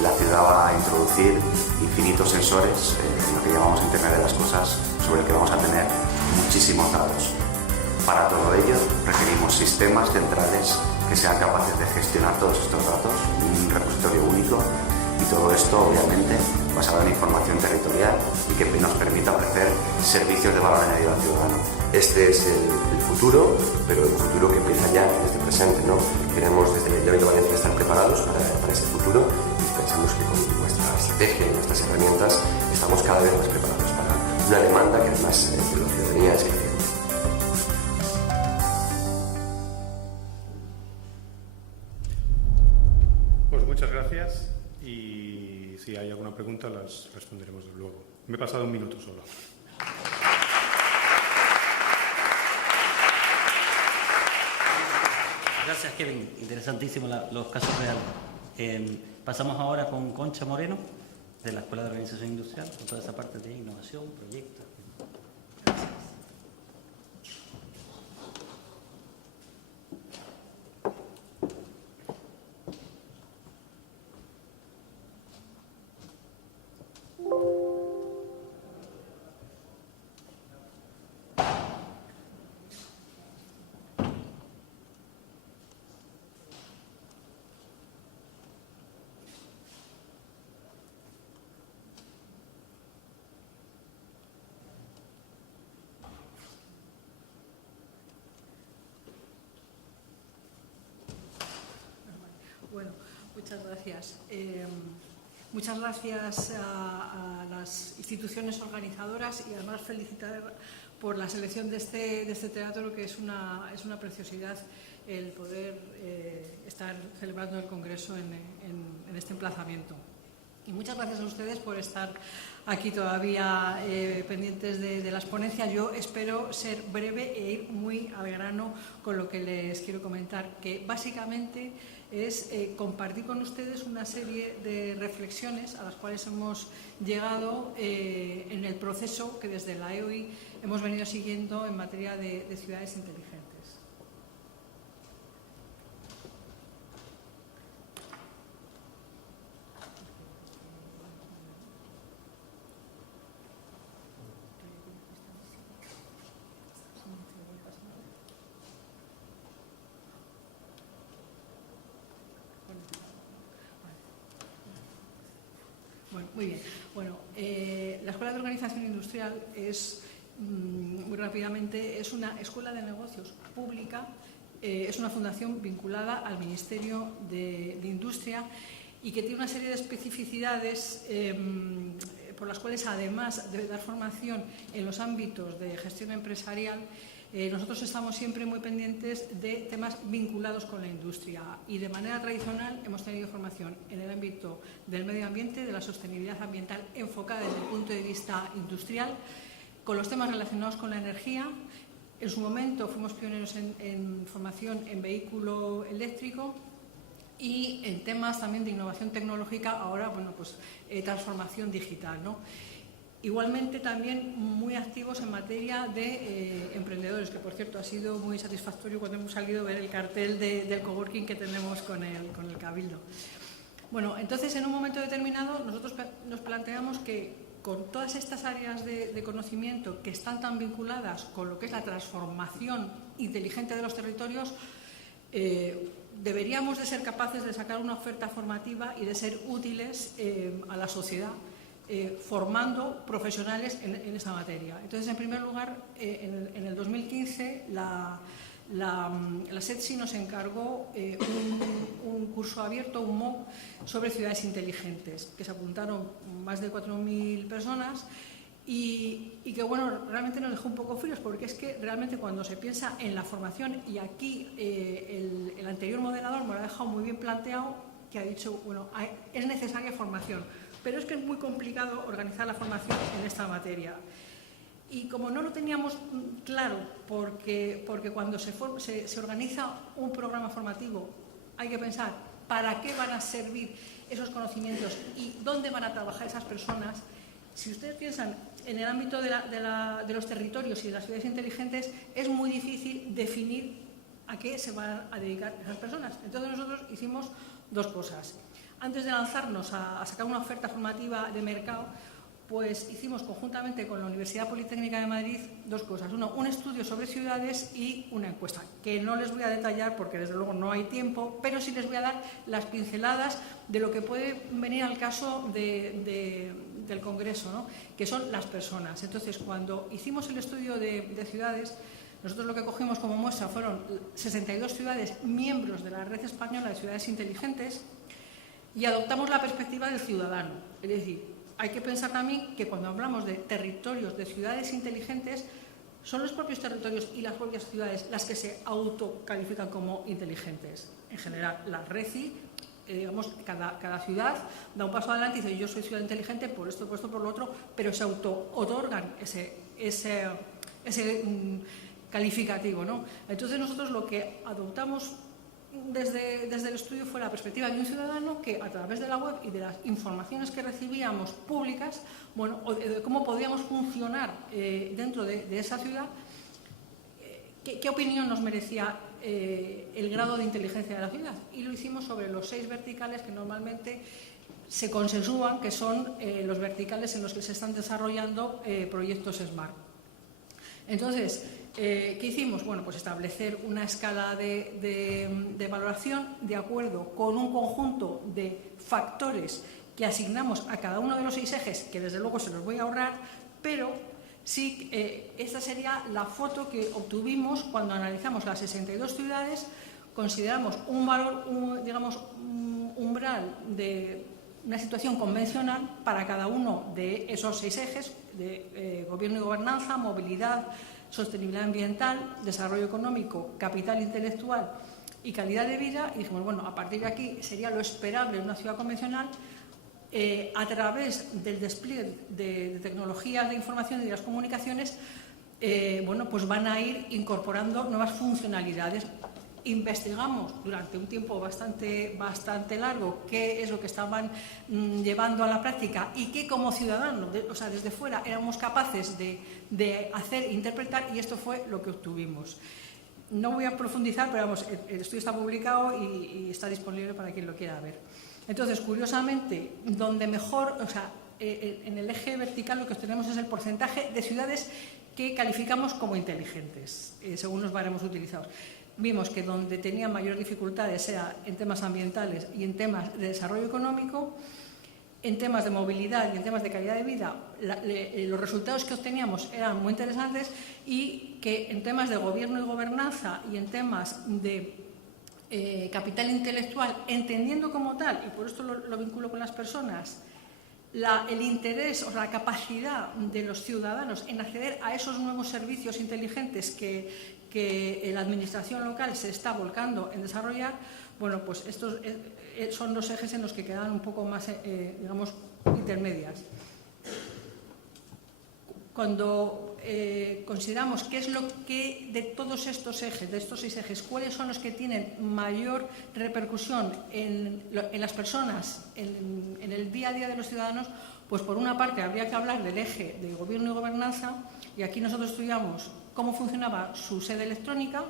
La ciudad va a introducir infinitos sensores en lo que llamamos Internet de las Cosas, sobre el que vamos a tener muchísimos datos. Para todo ello requerimos sistemas centrales que sean capaces de gestionar todos estos datos, un repositorio único, y todo esto obviamente basado en información territorial y que nos permita ofrecer servicios de valor añadido al ciudadano. Este es el futuro, pero el futuro que empieza ya en este presente, ¿no? Queremos desde el Ayuntamiento de Valencia estar preparados para ese futuro y pensamos que con nuestra estrategia y nuestras herramientas estamos cada vez más preparados para una demanda que además de la ciudadanía es creciente. Pues muchas gracias y si hay alguna pregunta las responderemos luego. Me he pasado un minuto solo. Gracias, Kevin. Interesantísimo los casos reales. Pasamos ahora con Concha Moreno, de la Escuela de Organización Industrial, con toda esa parte de innovación, proyectos. Bueno, muchas gracias. Muchas gracias a las instituciones organizadoras y además felicitar por la selección de este teatro, que es una preciosidad el poder estar celebrando el Congreso en este emplazamiento. Y muchas gracias a ustedes por estar aquí todavía pendientes de las ponencias. Yo espero ser breve e ir muy al grano con lo que les quiero comentar, que básicamente es compartir con ustedes una serie de reflexiones a las cuales hemos llegado en el proceso que desde la EOI hemos venido siguiendo en materia de ciudades inteligentes. Bueno, muy bien. Bueno, la Escuela de Organización Industrial es, muy rápidamente, es una escuela de negocios pública, es una fundación vinculada al Ministerio de Industria y que tiene una serie de especificidades por las cuales, además de dar formación en los ámbitos de gestión empresarial, nosotros estamos siempre muy pendientes de temas vinculados con la industria y de manera tradicional hemos tenido formación en el ámbito del medio ambiente, de la sostenibilidad ambiental enfocada desde el punto de vista industrial, con los temas relacionados con la energía. En su momento fuimos pioneros en formación en vehículo eléctrico y en temas también de innovación tecnológica, ahora, bueno, pues transformación digital, ¿no? Igualmente también muy activos en materia de emprendedores, que por cierto ha sido muy satisfactorio cuando hemos salido a ver el cartel del coworking que tenemos con el Cabildo. Bueno, entonces en un momento determinado nosotros nos planteamos que con todas estas áreas de conocimiento que están tan vinculadas con lo que es la transformación inteligente de los territorios, deberíamos de ser capaces de sacar una oferta formativa y de ser útiles a la sociedad, formando profesionales en esta materia. Entonces, en primer lugar, en el 2015 la SEDSI nos encargó un curso abierto, un MOOC, sobre ciudades inteligentes, que se apuntaron más de 4.000 personas y que, bueno, realmente nos dejó un poco fríos, porque es que realmente cuando se piensa en la formación, y aquí el anterior moderador me lo ha dejado muy bien planteado, que ha dicho, bueno, es necesaria formación, pero es que es muy complicado organizar la formación en esta materia. Y como no lo teníamos claro, porque cuando se organiza un programa formativo hay que pensar para qué van a servir esos conocimientos y dónde van a trabajar esas personas. Si ustedes piensan en el ámbito de los territorios y de las ciudades inteligentes, es muy difícil definir a qué se van a dedicar esas personas. Entonces nosotros hicimos dos cosas. Antes de lanzarnos a sacar una oferta formativa de mercado, pues hicimos conjuntamente con la Universidad Politécnica de Madrid dos cosas. Uno, un estudio sobre ciudades y una encuesta, que no les voy a detallar porque desde luego no hay tiempo, pero sí les voy a dar las pinceladas de lo que puede venir al caso del Congreso, ¿no? Que son las personas. Entonces, cuando hicimos el estudio de ciudades, nosotros lo que cogimos como muestra fueron 62 ciudades miembros de la Red Española de Ciudades Inteligentes y adoptamos la perspectiva del ciudadano. Es decir, hay que pensar también que cuando hablamos de territorios, de ciudades inteligentes, son los propios territorios y las propias ciudades las que se autocalifican como inteligentes. En general, la RECI, digamos, cada ciudad da un paso adelante y dice yo soy ciudad inteligente por esto, por lo otro, pero se auto-otorgan ese calificativo, ¿no? Entonces nosotros lo que adoptamos desde el estudio fue la perspectiva de un ciudadano que a través de la web y de las informaciones que recibíamos públicas, bueno, de cómo podíamos funcionar dentro de esa ciudad, qué opinión nos merecía el grado de inteligencia de la ciudad. Y lo hicimos sobre los 6 verticales que normalmente se consensúan, que son los verticales en los que se están desarrollando proyectos SMART. Entonces, ¿qué hicimos? Bueno, pues establecer una escala de valoración de acuerdo con un conjunto de factores que asignamos a cada uno de los 6 ejes, que desde luego se los voy a ahorrar, pero sí, esta sería la foto que obtuvimos cuando analizamos las 62 ciudades, consideramos un valor, digamos, un umbral de una situación convencional para cada uno de esos 6 ejes de gobierno y gobernanza, movilidad, sostenibilidad ambiental, desarrollo económico, capital intelectual y calidad de vida. Y dijimos, bueno, a partir de aquí sería lo esperable en una ciudad convencional. A través del despliegue de tecnologías de información y de las comunicaciones, bueno, pues van a ir incorporando nuevas funcionalidades. Investigamos durante un tiempo bastante largo qué es lo que estaban llevando a la práctica y qué como ciudadanos, o sea, desde fuera, éramos capaces de hacer e interpretar, y esto fue lo que obtuvimos. No voy a profundizar, pero vamos, el estudio está publicado y está disponible para quien lo quiera ver. Entonces, curiosamente, donde mejor, o sea, en el eje vertical lo que obtenemos es el porcentaje de ciudades que calificamos como inteligentes, según los baremos utilizados. Vimos que donde tenían mayores dificultades era en temas ambientales y en temas de desarrollo económico, en temas de movilidad y en temas de calidad de vida. Los resultados que obteníamos eran muy interesantes, y que en temas de gobierno y gobernanza y en temas de capital intelectual, entendiendo como tal, y por esto lo vinculo con las personas, el interés o la capacidad de los ciudadanos en acceder a esos nuevos servicios inteligentes que la administración local se está volcando en desarrollar, bueno, pues estos son los ejes en los que quedan un poco más, digamos, intermedias. Cuando consideramos qué es lo que de todos estos ejes, de estos 6 ejes, cuáles son los que tienen mayor repercusión en las personas, en el día a día de los ciudadanos, pues por una parte habría que hablar del eje de gobierno y gobernanza, y aquí nosotros estudiamos cómo funcionaba su sede electrónica,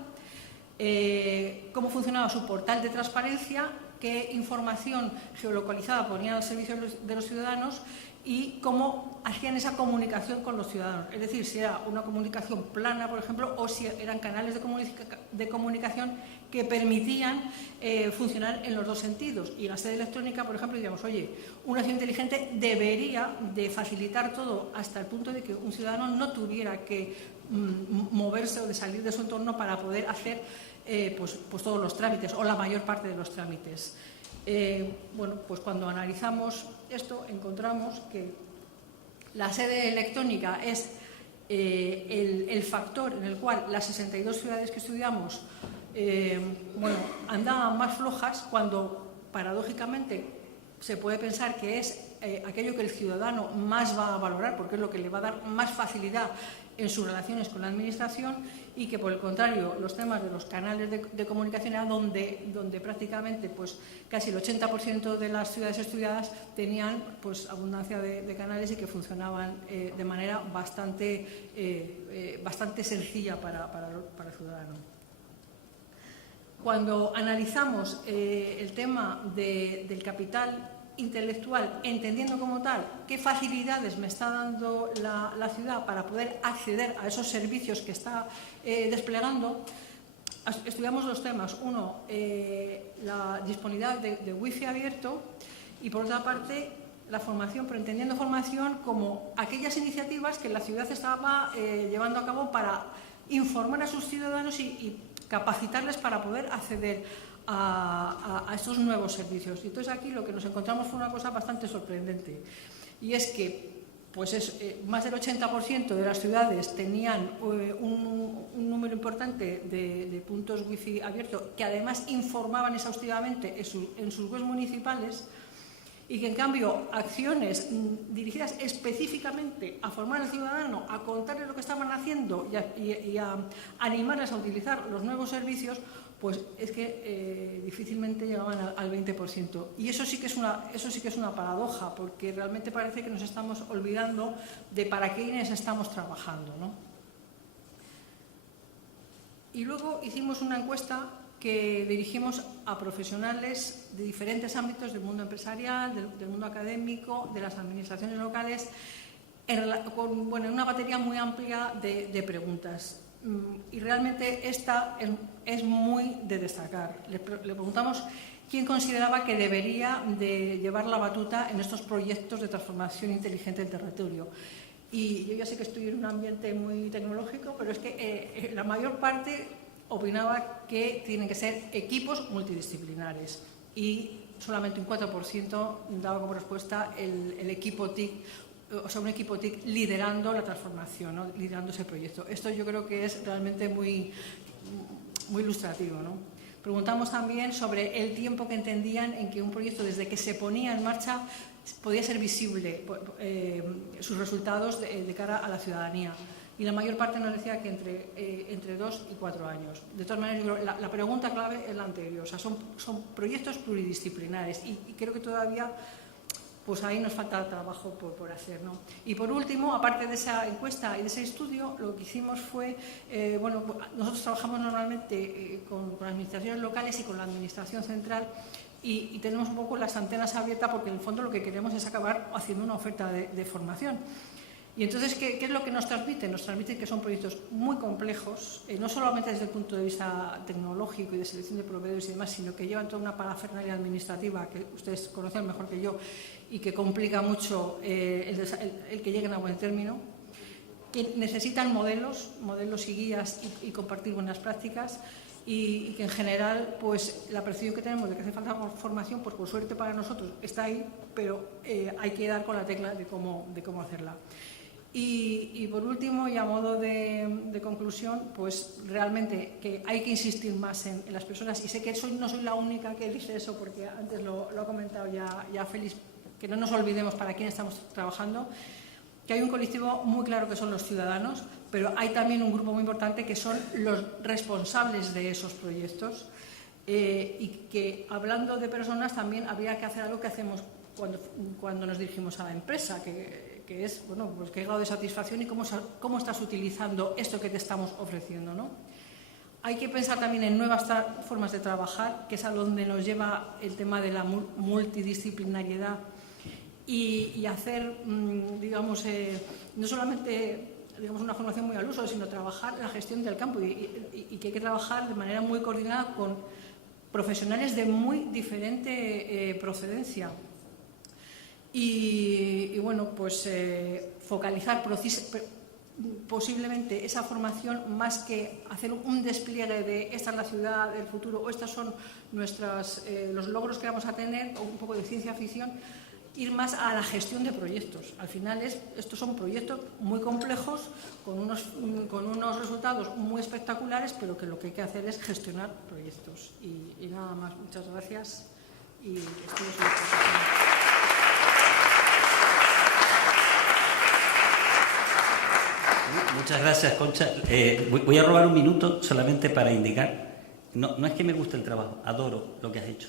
cómo funcionaba su portal de transparencia, qué información geolocalizada ponían al servicio de los ciudadanos y cómo hacían esa comunicación con los ciudadanos. Es decir, si era una comunicación plana, por ejemplo, o si eran canales de comunicación que permitían funcionar en los dos sentidos. Y en la sede electrónica, por ejemplo, diríamos, oye, una ciudad inteligente debería de facilitar todo hasta el punto de que un ciudadano no tuviera que moverse o de salir de su entorno para poder hacer pues todos los trámites o la mayor parte de los trámites. Bueno, pues cuando analizamos esto encontramos que la sede electrónica es el factor en el cual las 62 ciudades que estudiamos bueno, andaban más flojas, cuando paradójicamente se puede pensar que es aquello que el ciudadano más va a valorar, porque es lo que le va a dar más facilidad en sus relaciones con la administración, y que por el contrario los temas de los canales de comunicación eran donde prácticamente pues casi el 80% de las ciudades estudiadas tenían pues abundancia de canales y que funcionaban de manera bastante sencilla para el ciudadano. cuando analizamos el tema del capital intelectual, entendiendo como tal qué facilidades me está dando la ciudad para poder acceder a esos servicios que está desplegando, estudiamos dos temas. Uno, la disponibilidad de wifi abierto y, por otra parte, la formación, pero entendiendo formación como aquellas iniciativas que la ciudad estaba llevando a cabo para informar a sus ciudadanos y capacitarles para poder acceder a estos nuevos servicios. Y entonces aquí lo que nos encontramos fue una cosa bastante sorprendente, y es que más del 80% de las ciudades tenían un número importante de puntos wifi abiertos que además informaban exhaustivamente en sus webs municipales, y que en cambio acciones dirigidas específicamente a formar al ciudadano, a contarles lo que estaban haciendo y a animarles a utilizar los nuevos servicios, pues es que difícilmente llegaban al 20%. Y eso sí que es una paradoja, porque realmente parece que nos estamos olvidando de para quiénes estamos trabajando, ¿no? Y luego hicimos una encuesta que dirigimos a profesionales de diferentes ámbitos del mundo empresarial, del mundo académico, de las administraciones locales, con una batería muy amplia de preguntas. Y realmente esta es muy de destacar. Le preguntamos quién consideraba que debería de llevar la batuta en estos proyectos de transformación inteligente del territorio. Y yo ya sé que estoy en un ambiente muy tecnológico, pero es que la mayor parte opinaba que tienen que ser equipos multidisciplinares, y solamente un 4% daba como respuesta el equipo TIC, o sea, un equipo TIC liderando la transformación, ¿no? Liderando ese proyecto. Esto yo creo que es realmente muy ilustrativo, ¿no? Preguntamos también sobre el tiempo que entendían en que un proyecto, desde que se ponía en marcha, podía ser visible sus resultados de cara a la ciudadanía. Y la mayor parte nos decía que entre 2 y 4 años. De todas maneras, yo creo, la pregunta clave es la anterior. O sea, son proyectos pluridisciplinares, y creo que todavía pues ahí nos falta trabajo por hacer, ¿no? Y por último, aparte de esa encuesta y de ese estudio, lo que hicimos fue, nosotros trabajamos normalmente con administraciones locales y con la administración central, y tenemos un poco las antenas abiertas, porque en el fondo lo que queremos es acabar haciendo una oferta de formación. Y entonces, ¿qué es lo que nos transmiten? Nos transmiten que son proyectos muy complejos, no solamente desde el punto de vista tecnológico y de selección de proveedores y demás, sino que llevan toda una parafernalia administrativa que ustedes conocen mejor que yo y que complica mucho el que lleguen a buen término, que necesitan modelos y guías y compartir buenas prácticas, y que en general pues la percepción que tenemos de que hace falta formación, pues por suerte para nosotros está ahí, pero hay que dar con la tecla de cómo hacerla. Y por último, y a modo de conclusión, pues realmente que hay que insistir más en las personas, y sé que no soy la única que dice eso, porque antes lo ha comentado ya Félix, que no nos olvidemos para quién estamos trabajando, que hay un colectivo muy claro que son los ciudadanos, pero hay también un grupo muy importante que son los responsables de esos proyectos, y que, hablando de personas, también habría que hacer algo que hacemos cuando nos dirigimos a la empresa, que es, pues qué grado de satisfacción y cómo estás utilizando esto que te estamos ofreciendo, ¿no? Hay que pensar también en nuevas formas de trabajar, que es a donde nos lleva el tema de la multidisciplinariedad, y hacer, no solamente una formación muy al uso, sino trabajar la gestión del campo, y que hay que trabajar de manera muy coordinada con profesionales de muy diferente procedencia. Y focalizar posiblemente esa formación, más que hacer un despliegue de esta es la ciudad del futuro o estos son los logros que vamos a tener, o un poco de ciencia ficción, ir más a la gestión de proyectos. Al final estos son proyectos muy complejos, con unos resultados muy espectaculares, pero que lo que hay que hacer es gestionar proyectos. Y nada más, muchas gracias y estoy a su disposición. Muchas gracias, Concha. Voy a robar un minuto solamente para indicar, no es que me guste el trabajo, adoro lo que has hecho.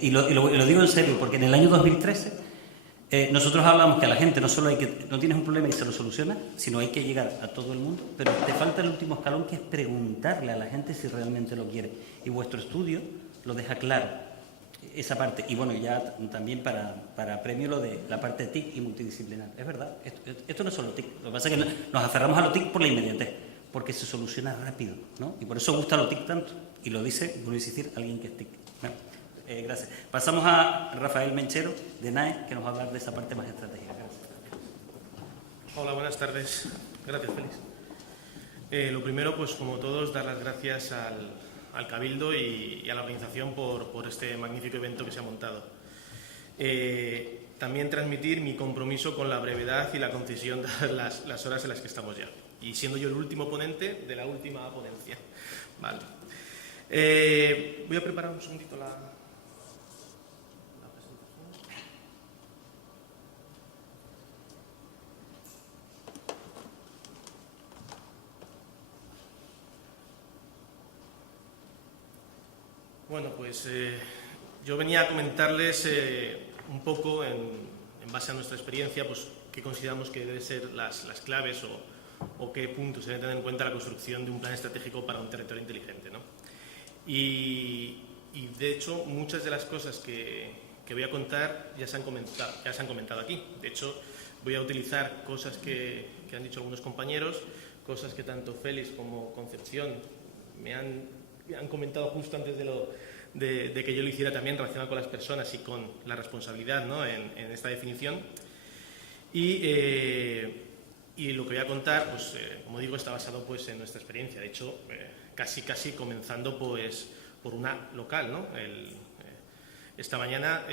Y lo digo en serio, porque en el año 2013 Nosotros hablamos que a la gente no tienes un problema y se lo soluciona, sino hay que llegar a todo el mundo, pero te falta el último escalón, que es preguntarle a la gente si realmente lo quiere. Y vuestro estudio lo deja claro, esa parte. Y bueno, ya también para premio lo de la parte TIC y multidisciplinar. Es verdad, esto no es solo TIC. Lo que pasa es que nos aferramos a lo TIC por la inmediatez, porque se soluciona rápido, ¿no? Y por eso gusta lo TIC tanto. Y lo dice, vuelvo a insistir, alguien que es TIC. Bueno, gracias. Pasamos a Rafael Menchero, de NAE, que nos va a hablar de esa parte más estratégica. Gracias. Hola, buenas tardes. Gracias, Félix. Lo primero, pues como todos, dar las gracias al Cabildo y a la organización por este magnífico evento que se ha montado. También transmitir mi compromiso con la brevedad y la concisión de las horas en las que estamos ya. Y siendo yo el último ponente de la última ponencia. Vale. Voy a preparar un segundito la presentación. Bueno, pues yo venía a comentarles un poco, en base a nuestra experiencia, pues qué consideramos que deben ser las claves o qué puntos se deben tener en cuenta la construcción de un plan estratégico para un territorio inteligente, ¿no? Y de hecho, muchas de las cosas que voy a contar ya se han comentado aquí. De hecho, voy a utilizar cosas que han dicho algunos compañeros, cosas que tanto Félix como Concepción me han comentado justo antes de que yo lo hiciera también, relacionado con las personas y con la responsabilidad, ¿no?, en esta definición. Y lo que voy a contar, pues, como digo, está basado pues, en nuestra experiencia. De hecho, casi comenzando pues, por una local, ¿no? Esta mañana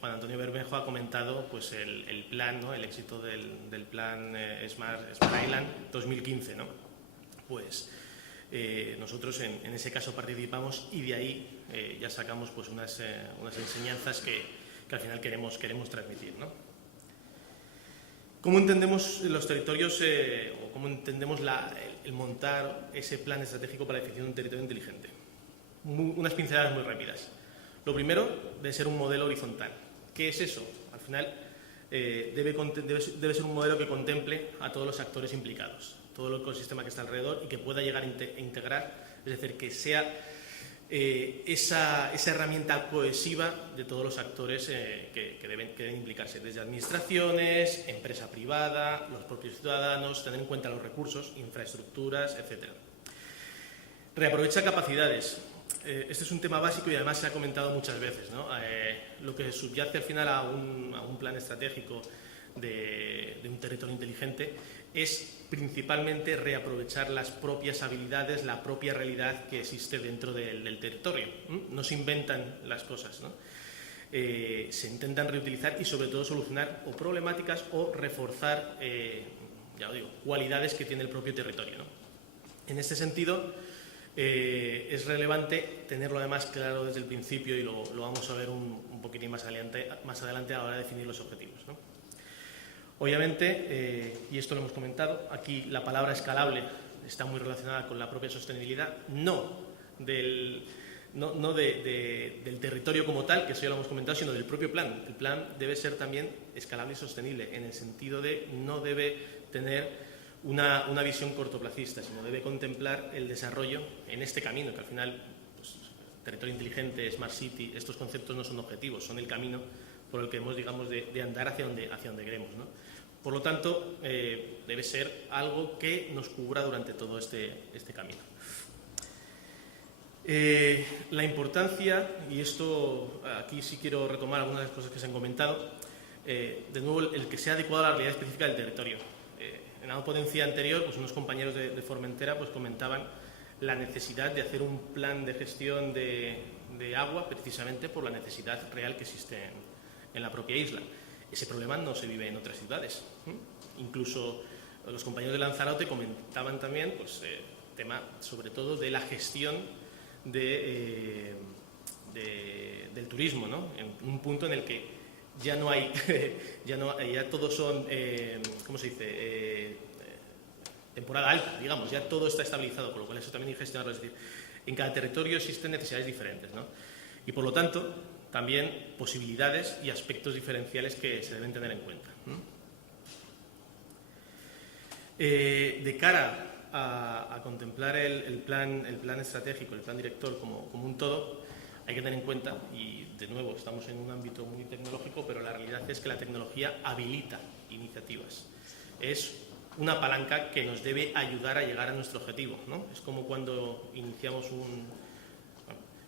Juan Antonio Bermejo ha comentado pues, el plan, ¿no?, el éxito del plan Smart Island 2015, ¿no? Pues nosotros en ese caso participamos y de ahí ya sacamos pues, unas enseñanzas que al final queremos transmitir, ¿no? ¿Cómo entendemos los territorios o cómo entendemos el montar ese plan estratégico para la definición de un territorio inteligente? Unas pinceladas muy rápidas. Lo primero debe ser un modelo horizontal. ¿Qué es eso? Al final debe ser un modelo que contemple a todos los actores implicados, todo el ecosistema que está alrededor y que pueda llegar a integrar, es decir, que sea esa herramienta cohesiva de todos los actores que deben implicarse, desde administraciones, empresa privada, los propios ciudadanos, tener en cuenta los recursos, infraestructuras, etc. Reaprovecha capacidades. Este es un tema básico y además se ha comentado muchas veces, ¿no? Lo que subyace al final a un plan estratégico de un territorio inteligente es principalmente reaprovechar las propias habilidades, la propia realidad que existe dentro del territorio. No se inventan las cosas, ¿no? Se intentan reutilizar y sobre todo solucionar o problemáticas o reforzar, ya lo digo, cualidades que tiene el propio territorio, ¿no? En este sentido, es relevante tenerlo además claro desde el principio y lo vamos a ver un poquitín más adelante a la hora de definir los objetivos, ¿no? Obviamente, y esto lo hemos comentado, aquí la palabra escalable está muy relacionada con la propia sostenibilidad, no del territorio como tal, que eso ya lo hemos comentado, sino del propio plan. El plan debe ser también escalable y sostenible, en el sentido de no debe tener una visión cortoplacista, sino debe contemplar el desarrollo en este camino, que al final, pues, territorio inteligente, Smart City, estos conceptos no son objetivos, son el camino por el que hemos, digamos, de andar hacia donde queremos, ¿no? Por lo tanto, debe ser algo que nos cubra durante todo este camino. La importancia, y esto aquí sí quiero retomar algunas de las cosas que se han comentado, de nuevo, el que sea adecuado a la realidad específica del territorio. En la ponencia anterior, pues unos compañeros de Formentera pues comentaban la necesidad de hacer un plan de gestión de agua precisamente por la necesidad real que existe en la propia isla. Ese problema no se vive en otras ciudades. Incluso los compañeros de Lanzarote comentaban también pues, tema sobre todo de la gestión del turismo, ¿no? En un punto en el que ya no hay, ya todos son, ¿cómo se dice? Temporada alta, digamos, ya todo está estabilizado, con lo cual eso también hay que gestionarlo. Es decir, en cada territorio existen necesidades diferentes, ¿no? Y por lo tanto, también posibilidades y aspectos diferenciales que se deben tener en cuenta. De cara a contemplar el plan estratégico, el plan director como un todo, hay que tener en cuenta, y de nuevo estamos en un ámbito muy tecnológico, pero la realidad es que la tecnología habilita iniciativas. Es una palanca que nos debe ayudar a llegar a nuestro objetivo, ¿no? Es como cuando iniciamos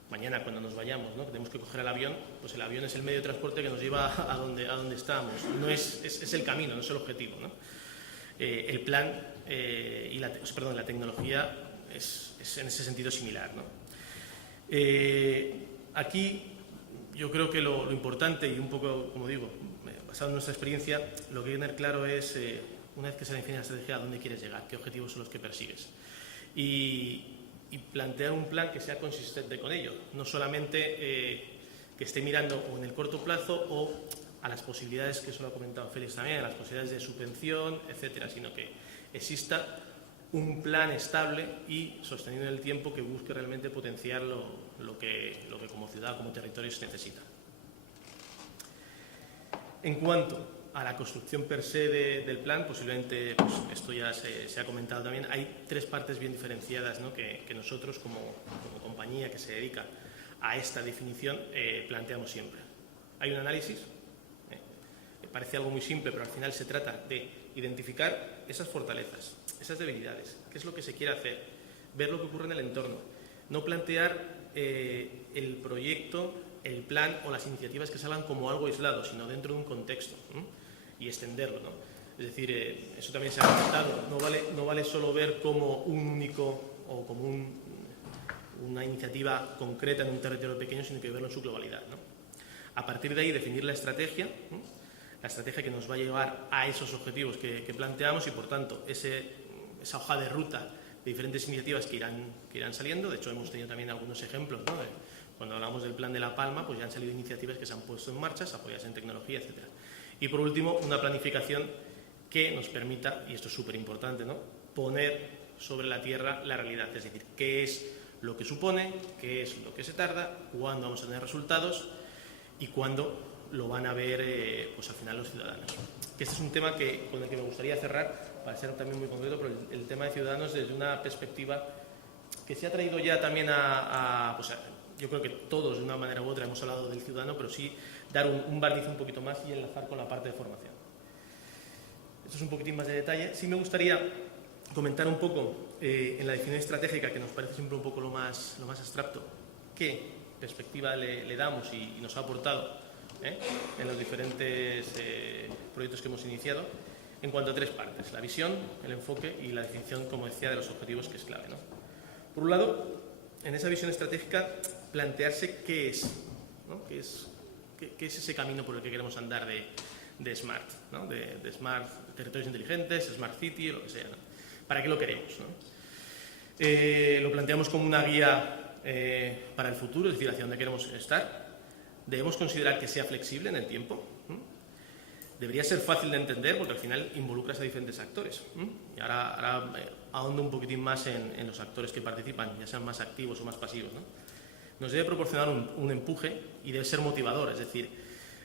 mañana cuando nos vayamos, ¿no? Tenemos que coger el avión, pues el avión es el medio de transporte que nos lleva a donde estamos. No es el camino, no es el objetivo, ¿no? El plan la tecnología es en ese sentido similar, ¿no? Aquí yo creo que lo importante, y un poco, como digo, basado en nuestra experiencia, lo que hay que tener claro es, una vez que se define la estrategia, a dónde quieres llegar, qué objetivos son los que persigues. Y plantear un plan que sea consistente con ello, no solamente que esté mirando o en el corto plazo o a las posibilidades, que eso lo ha comentado Félix también, a las posibilidades de subvención, etcétera, sino que exista un plan estable y sostenido en el tiempo que busque realmente potenciar lo que como ciudad, como territorio se necesita. En cuanto a la construcción per se del plan, posiblemente, pues esto ya se ha comentado también, hay tres partes bien diferenciadas, ¿no? que nosotros como compañía que se dedica a esta definición planteamos siempre. Hay un análisis, parece algo muy simple, pero al final se trata de identificar esas fortalezas, esas debilidades, qué es lo que se quiere hacer, ver lo que ocurre en el entorno, no plantear el proyecto, el plan o las iniciativas que salgan como algo aislado, sino dentro de un contexto, y extenderlo, ¿no? Es decir, eso también se ha comentado, no vale solo ver como un único o como una iniciativa concreta en un territorio pequeño, sino que verlo en su globalidad, ¿no? A partir de ahí definir la estrategia que nos va a llevar a esos objetivos que planteamos y, por tanto, esa hoja de ruta de diferentes iniciativas que irán saliendo. De hecho, hemos tenido también algunos ejemplos, ¿no? Cuando hablamos del plan de La Palma, pues ya han salido iniciativas que se han puesto en marcha, apoyadas en tecnología, etcétera. Y, por último, una planificación que nos permita, y esto es súper importante, ¿no?, poner sobre la tierra la realidad, es decir, qué es lo que supone, qué es lo que se tarda, cuándo vamos a tener resultados y cuándo lo van a ver pues al final los ciudadanos. Que este es un tema con el que me gustaría cerrar, para ser también muy concreto, pero el tema de ciudadanos desde una perspectiva que se ha traído ya también yo creo que todos de una manera u otra hemos hablado del ciudadano, pero sí dar un barniz un poquito más y enlazar con la parte de formación. Esto es un poquitín más de detalle. Sí me gustaría comentar un poco en la definición estratégica, que nos parece siempre un poco lo más abstracto, qué perspectiva le damos y nos ha aportado en los diferentes proyectos que hemos iniciado, en cuanto a tres partes: la visión, el enfoque y la definición, como decía, de los objetivos, que es clave, ¿no? Por un lado, en esa visión estratégica, plantearse qué es, ¿no? ¿Qué es ese camino por el que queremos andar de Smart, ¿no? de Smart territorios inteligentes, Smart City, lo que sea, ¿no? ¿Para qué lo queremos, ¿no? Lo planteamos como una guía para el futuro, es decir, hacia dónde queremos estar. Debemos considerar que sea flexible en el tiempo. Debería ser fácil de entender, porque al final involucras a diferentes actores. Y ahora ahondo un poquitín más en los actores que participan, ya sean más activos o más pasivos, ¿no? Nos debe proporcionar un empuje y debe ser motivador, es decir,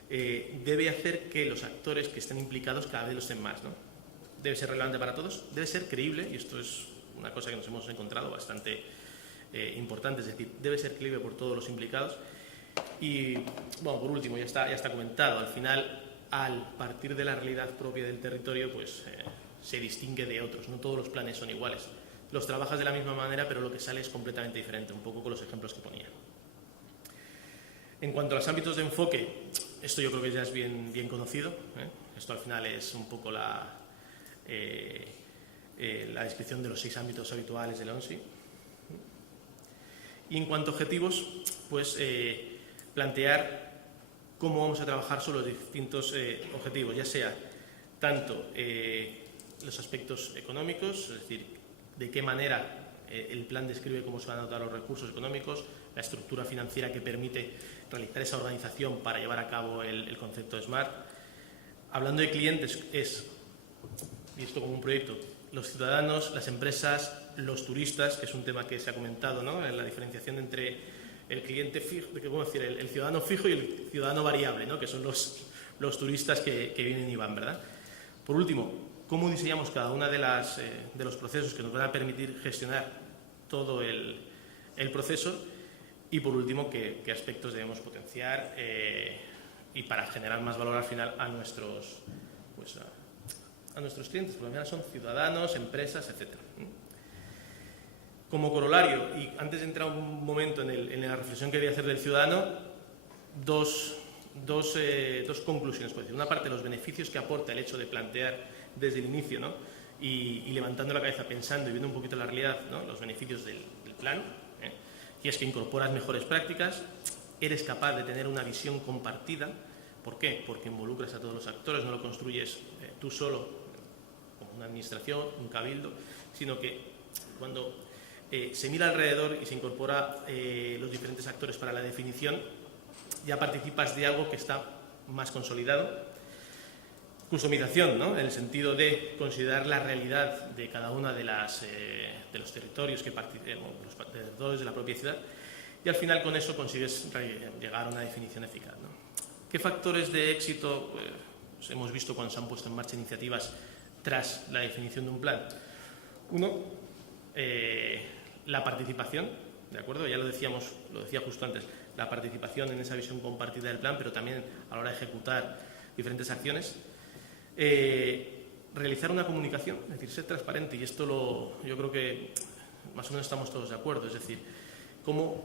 debe hacer que los actores que estén implicados cada vez lo estén más, ¿no? Debe ser relevante para todos, debe ser creíble, y esto es una cosa que nos hemos encontrado bastante importante, es decir, debe ser creíble por todos los implicados. Y, bueno, por último, ya está comentado, al final, al partir de la realidad propia del territorio, pues se distingue de otros, no todos los planes son iguales. Los trabajas de la misma manera, pero lo que sale es completamente diferente, un poco con los ejemplos que ponía. En cuanto a los ámbitos de enfoque, esto yo creo que ya es bien conocido, Esto al final es un poco la descripción de los 6 ámbitos habituales del ONSI. Y en cuanto a objetivos, pues plantear cómo vamos a trabajar sobre los distintos objetivos, ya sea tanto los aspectos económicos, es decir, de qué manera el plan describe cómo se van a dotar los recursos económicos, la estructura financiera que permite realizar esa organización para llevar a cabo el concepto de SMART. Hablando de clientes, es, visto como un proyecto, los ciudadanos, las empresas, los turistas, que es un tema que se ha comentado, ¿no?, en la diferenciación entre el cliente fijo, el ciudadano fijo y el ciudadano variable, ¿no? Que son los turistas que vienen y van, ¿verdad? Por último, ¿cómo diseñamos cada una de los procesos que nos van a permitir gestionar todo el proceso? Y por último, ¿qué aspectos debemos potenciar y para generar más valor al final a nuestros clientes? Porque al final son ciudadanos, empresas, etc. Como corolario, y antes de entrar un momento en la reflexión que quería hacer del ciudadano, dos conclusiones. Por decir, una parte, los beneficios que aporta el hecho de plantear desde el inicio, ¿no? y levantando la cabeza, pensando y viendo un poquito la realidad, ¿no? Los beneficios del plan, y es que incorporas mejores prácticas, eres capaz de tener una visión compartida. ¿Por qué? Porque involucras a todos los actores, no lo construyes tú solo, como una administración, un cabildo, sino que cuando se mira alrededor y se incorpora los diferentes actores para la definición, ya participas de algo que está más consolidado. Customización, ¿no? En el sentido de considerar la realidad de cada una de los territorios que los territorios de la propia ciudad, y al final con eso consigues llegar a una definición eficaz, ¿no? ¿Qué factores de éxito hemos visto cuando se han puesto en marcha iniciativas tras la definición de un plan? Uno, la participación, ¿de acuerdo? Ya lo decía justo antes, la participación en esa visión compartida del plan, pero también a la hora de ejecutar diferentes acciones. Realizar una comunicación, es decir, ser transparente, y esto yo creo que más o menos estamos todos de acuerdo, es decir, cómo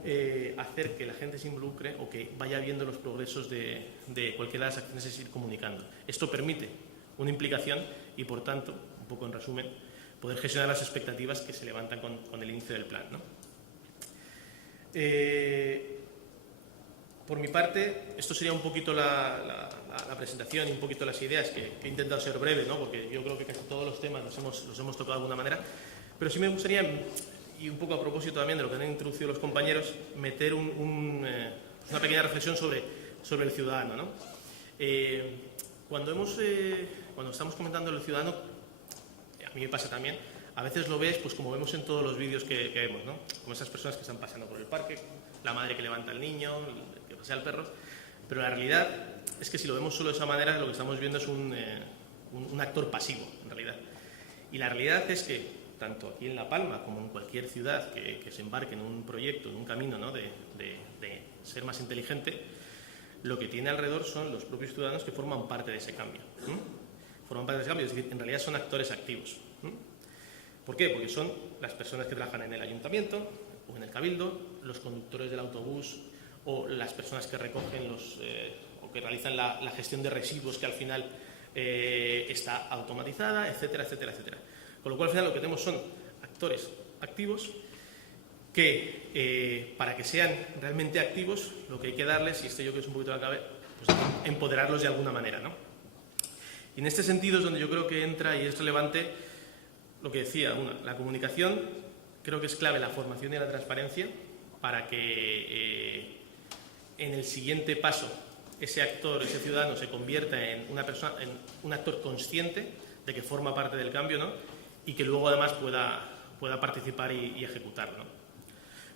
hacer que la gente se involucre o que vaya viendo los progresos de cualquiera de las acciones, es ir comunicando. Esto permite una implicación y, por tanto, un poco en resumen, poder gestionar las expectativas que se levantan con el inicio del plan, ¿no? Por mi parte, esto sería un poquito la presentación y un poquito las ideas, que he intentado ser breve, ¿no? Porque yo creo que casi todos los temas los hemos tocado de alguna manera, pero sí me gustaría, y un poco a propósito también de lo que han introducido los compañeros, meter una pequeña reflexión sobre el ciudadano, ¿no? Cuando estamos comentando el ciudadano, a mí me pasa también, a veces lo ves pues como vemos en todos los vídeos que vemos, ¿no? Como esas personas que están paseando por el parque, la madre que levanta al niño, que pasea al perro, pero la realidad es que si lo vemos solo de esa manera, lo que estamos viendo es un actor pasivo, en realidad. Y la realidad es que, tanto aquí en La Palma como en cualquier ciudad que se embarque en un proyecto, en un camino, ¿no? de ser más inteligente, lo que tiene alrededor son los propios ciudadanos que forman parte de ese cambio. Forman parte de ese cambio, es decir, en realidad son actores activos. ¿Por qué? Porque son las personas que trabajan en el ayuntamiento o en el cabildo, los conductores del autobús o las personas que recogen o que realizan la gestión de residuos, que al final está automatizada, etcétera, etcétera, etcétera. Con lo cual, al final, lo que tenemos son actores activos que, para que sean realmente activos, lo que hay que darles, y esto yo creo que es un poquito la clave, pues empoderarlos de alguna manera, ¿no? Y en este sentido es donde yo creo que entra y es relevante lo que decía, la comunicación. Creo que es clave la formación y la transparencia para que en el siguiente paso ese actor, ese ciudadano, se convierta en un actor consciente de que forma parte del cambio, ¿no? Y que luego además pueda participar y ejecutar, ¿no?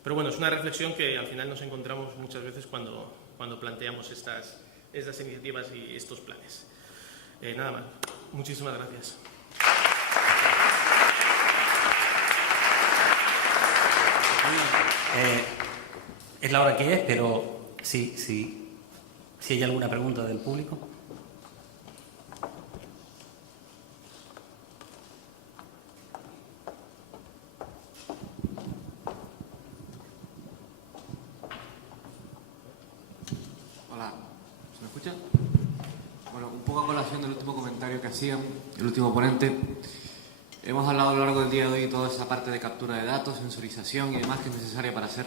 Pero bueno, es una reflexión que al final nos encontramos muchas veces cuando planteamos estas iniciativas y estos planes. Nada más. Muchísimas gracias. Es la hora que es, pero si hay alguna pregunta del público. Hola, ¿se me escucha? Bueno, un poco a colación del último comentario que hacían el último ponente. Hemos hablado a lo largo del día de hoy de toda esa parte de captura de datos, sensorización y demás que es necesaria para hacer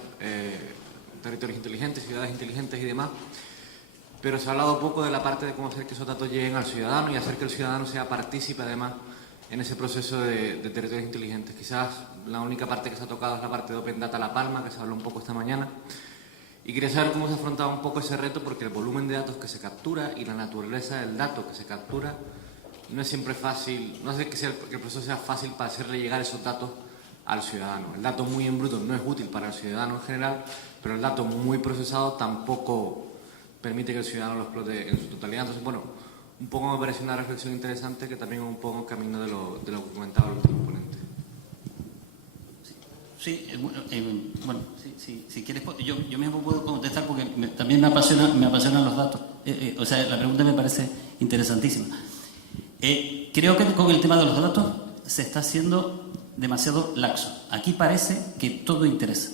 territorios inteligentes, ciudades inteligentes y demás. Pero se ha hablado poco de la parte de cómo hacer que esos datos lleguen al ciudadano y hacer que el ciudadano sea partícipe además en ese proceso de territorios inteligentes. Quizás la única parte que se ha tocado es la parte de Open Data La Palma, que se habló un poco esta mañana. Y quería saber cómo se afrontaba un poco ese reto, porque el volumen de datos que se captura y la naturaleza del dato que se captura no es siempre fácil, no hace que el proceso sea fácil para hacerle llegar esos datos al ciudadano. El dato muy en bruto no es útil para el ciudadano en general pero el dato muy procesado tampoco permite que el ciudadano lo explote en su totalidad. Entonces, bueno, un poco me parece una reflexión interesante que también un poco camino de lo que comentaba el último ponente. Sí, bueno, si quieres, yo mismo puedo contestar porque también me apasionan los datos. O sea, la pregunta me parece interesantísima. Creo que con el tema de los datos se está haciendo demasiado laxo. Aquí parece que todo interesa.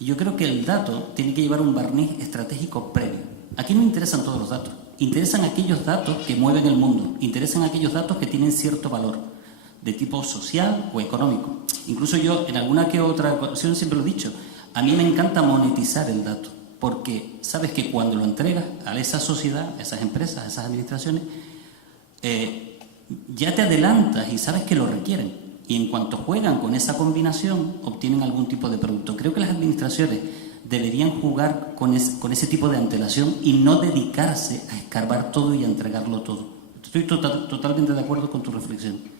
Y yo creo que el dato tiene que llevar un barniz estratégico previo. Aquí no interesan todos los datos. Interesan aquellos datos que mueven el mundo. Interesan aquellos datos que tienen cierto valor de tipo social o económico. Incluso yo, en alguna que otra ocasión, siempre lo he dicho, a mí me encanta monetizar el dato, porque sabes que cuando lo entregas a esa sociedad, a esas empresas, a esas administraciones, ya te adelantas y sabes que lo requieren. Y en cuanto juegan con esa combinación, obtienen algún tipo de producto. Creo que las administraciones deberían jugar con ese tipo de antelación y no dedicarse a escarbar todo y a entregarlo todo. Estoy totalmente de acuerdo con tu reflexión.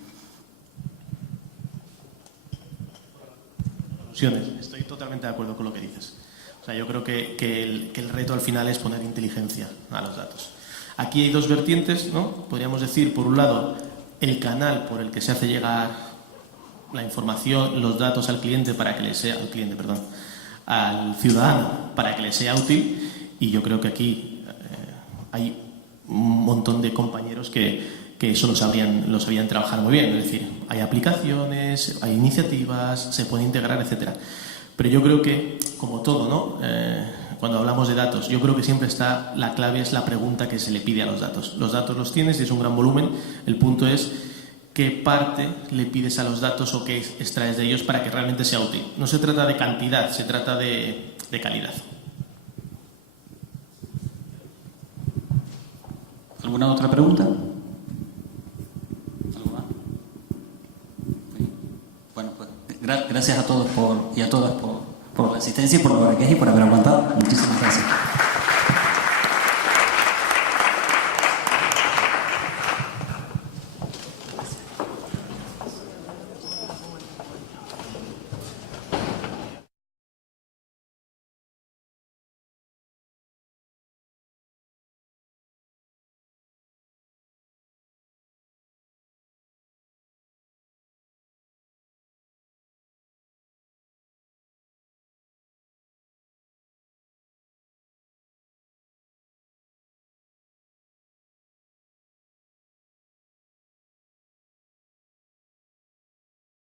Estoy totalmente de acuerdo con lo que dices. O sea, yo creo que el reto al final es poner inteligencia a los datos. Aquí hay dos vertientes, ¿no? Podríamos decir, por un lado, el canal por el que se hace llegar la información, los datos al cliente para que le sea, al ciudadano para que le sea útil. Y yo creo que aquí hay un montón de compañeros que eso lo sabían trabajar muy bien. Es decir, hay aplicaciones, hay iniciativas, se puede integrar, etcétera. Pero yo creo que, como todo, ¿no? Cuando hablamos de datos, yo creo que siempre está la clave, es la pregunta que se le pide a los datos. Los datos los tienes y es un gran volumen. El punto es qué parte le pides a los datos o qué extraes de ellos para que realmente sea útil. No se trata de cantidad, se trata de calidad. ¿Alguna otra pregunta? Bueno, pues gracias a todos y a todas por la asistencia y por la hora que es y por haber aguantado. Muchísimas gracias.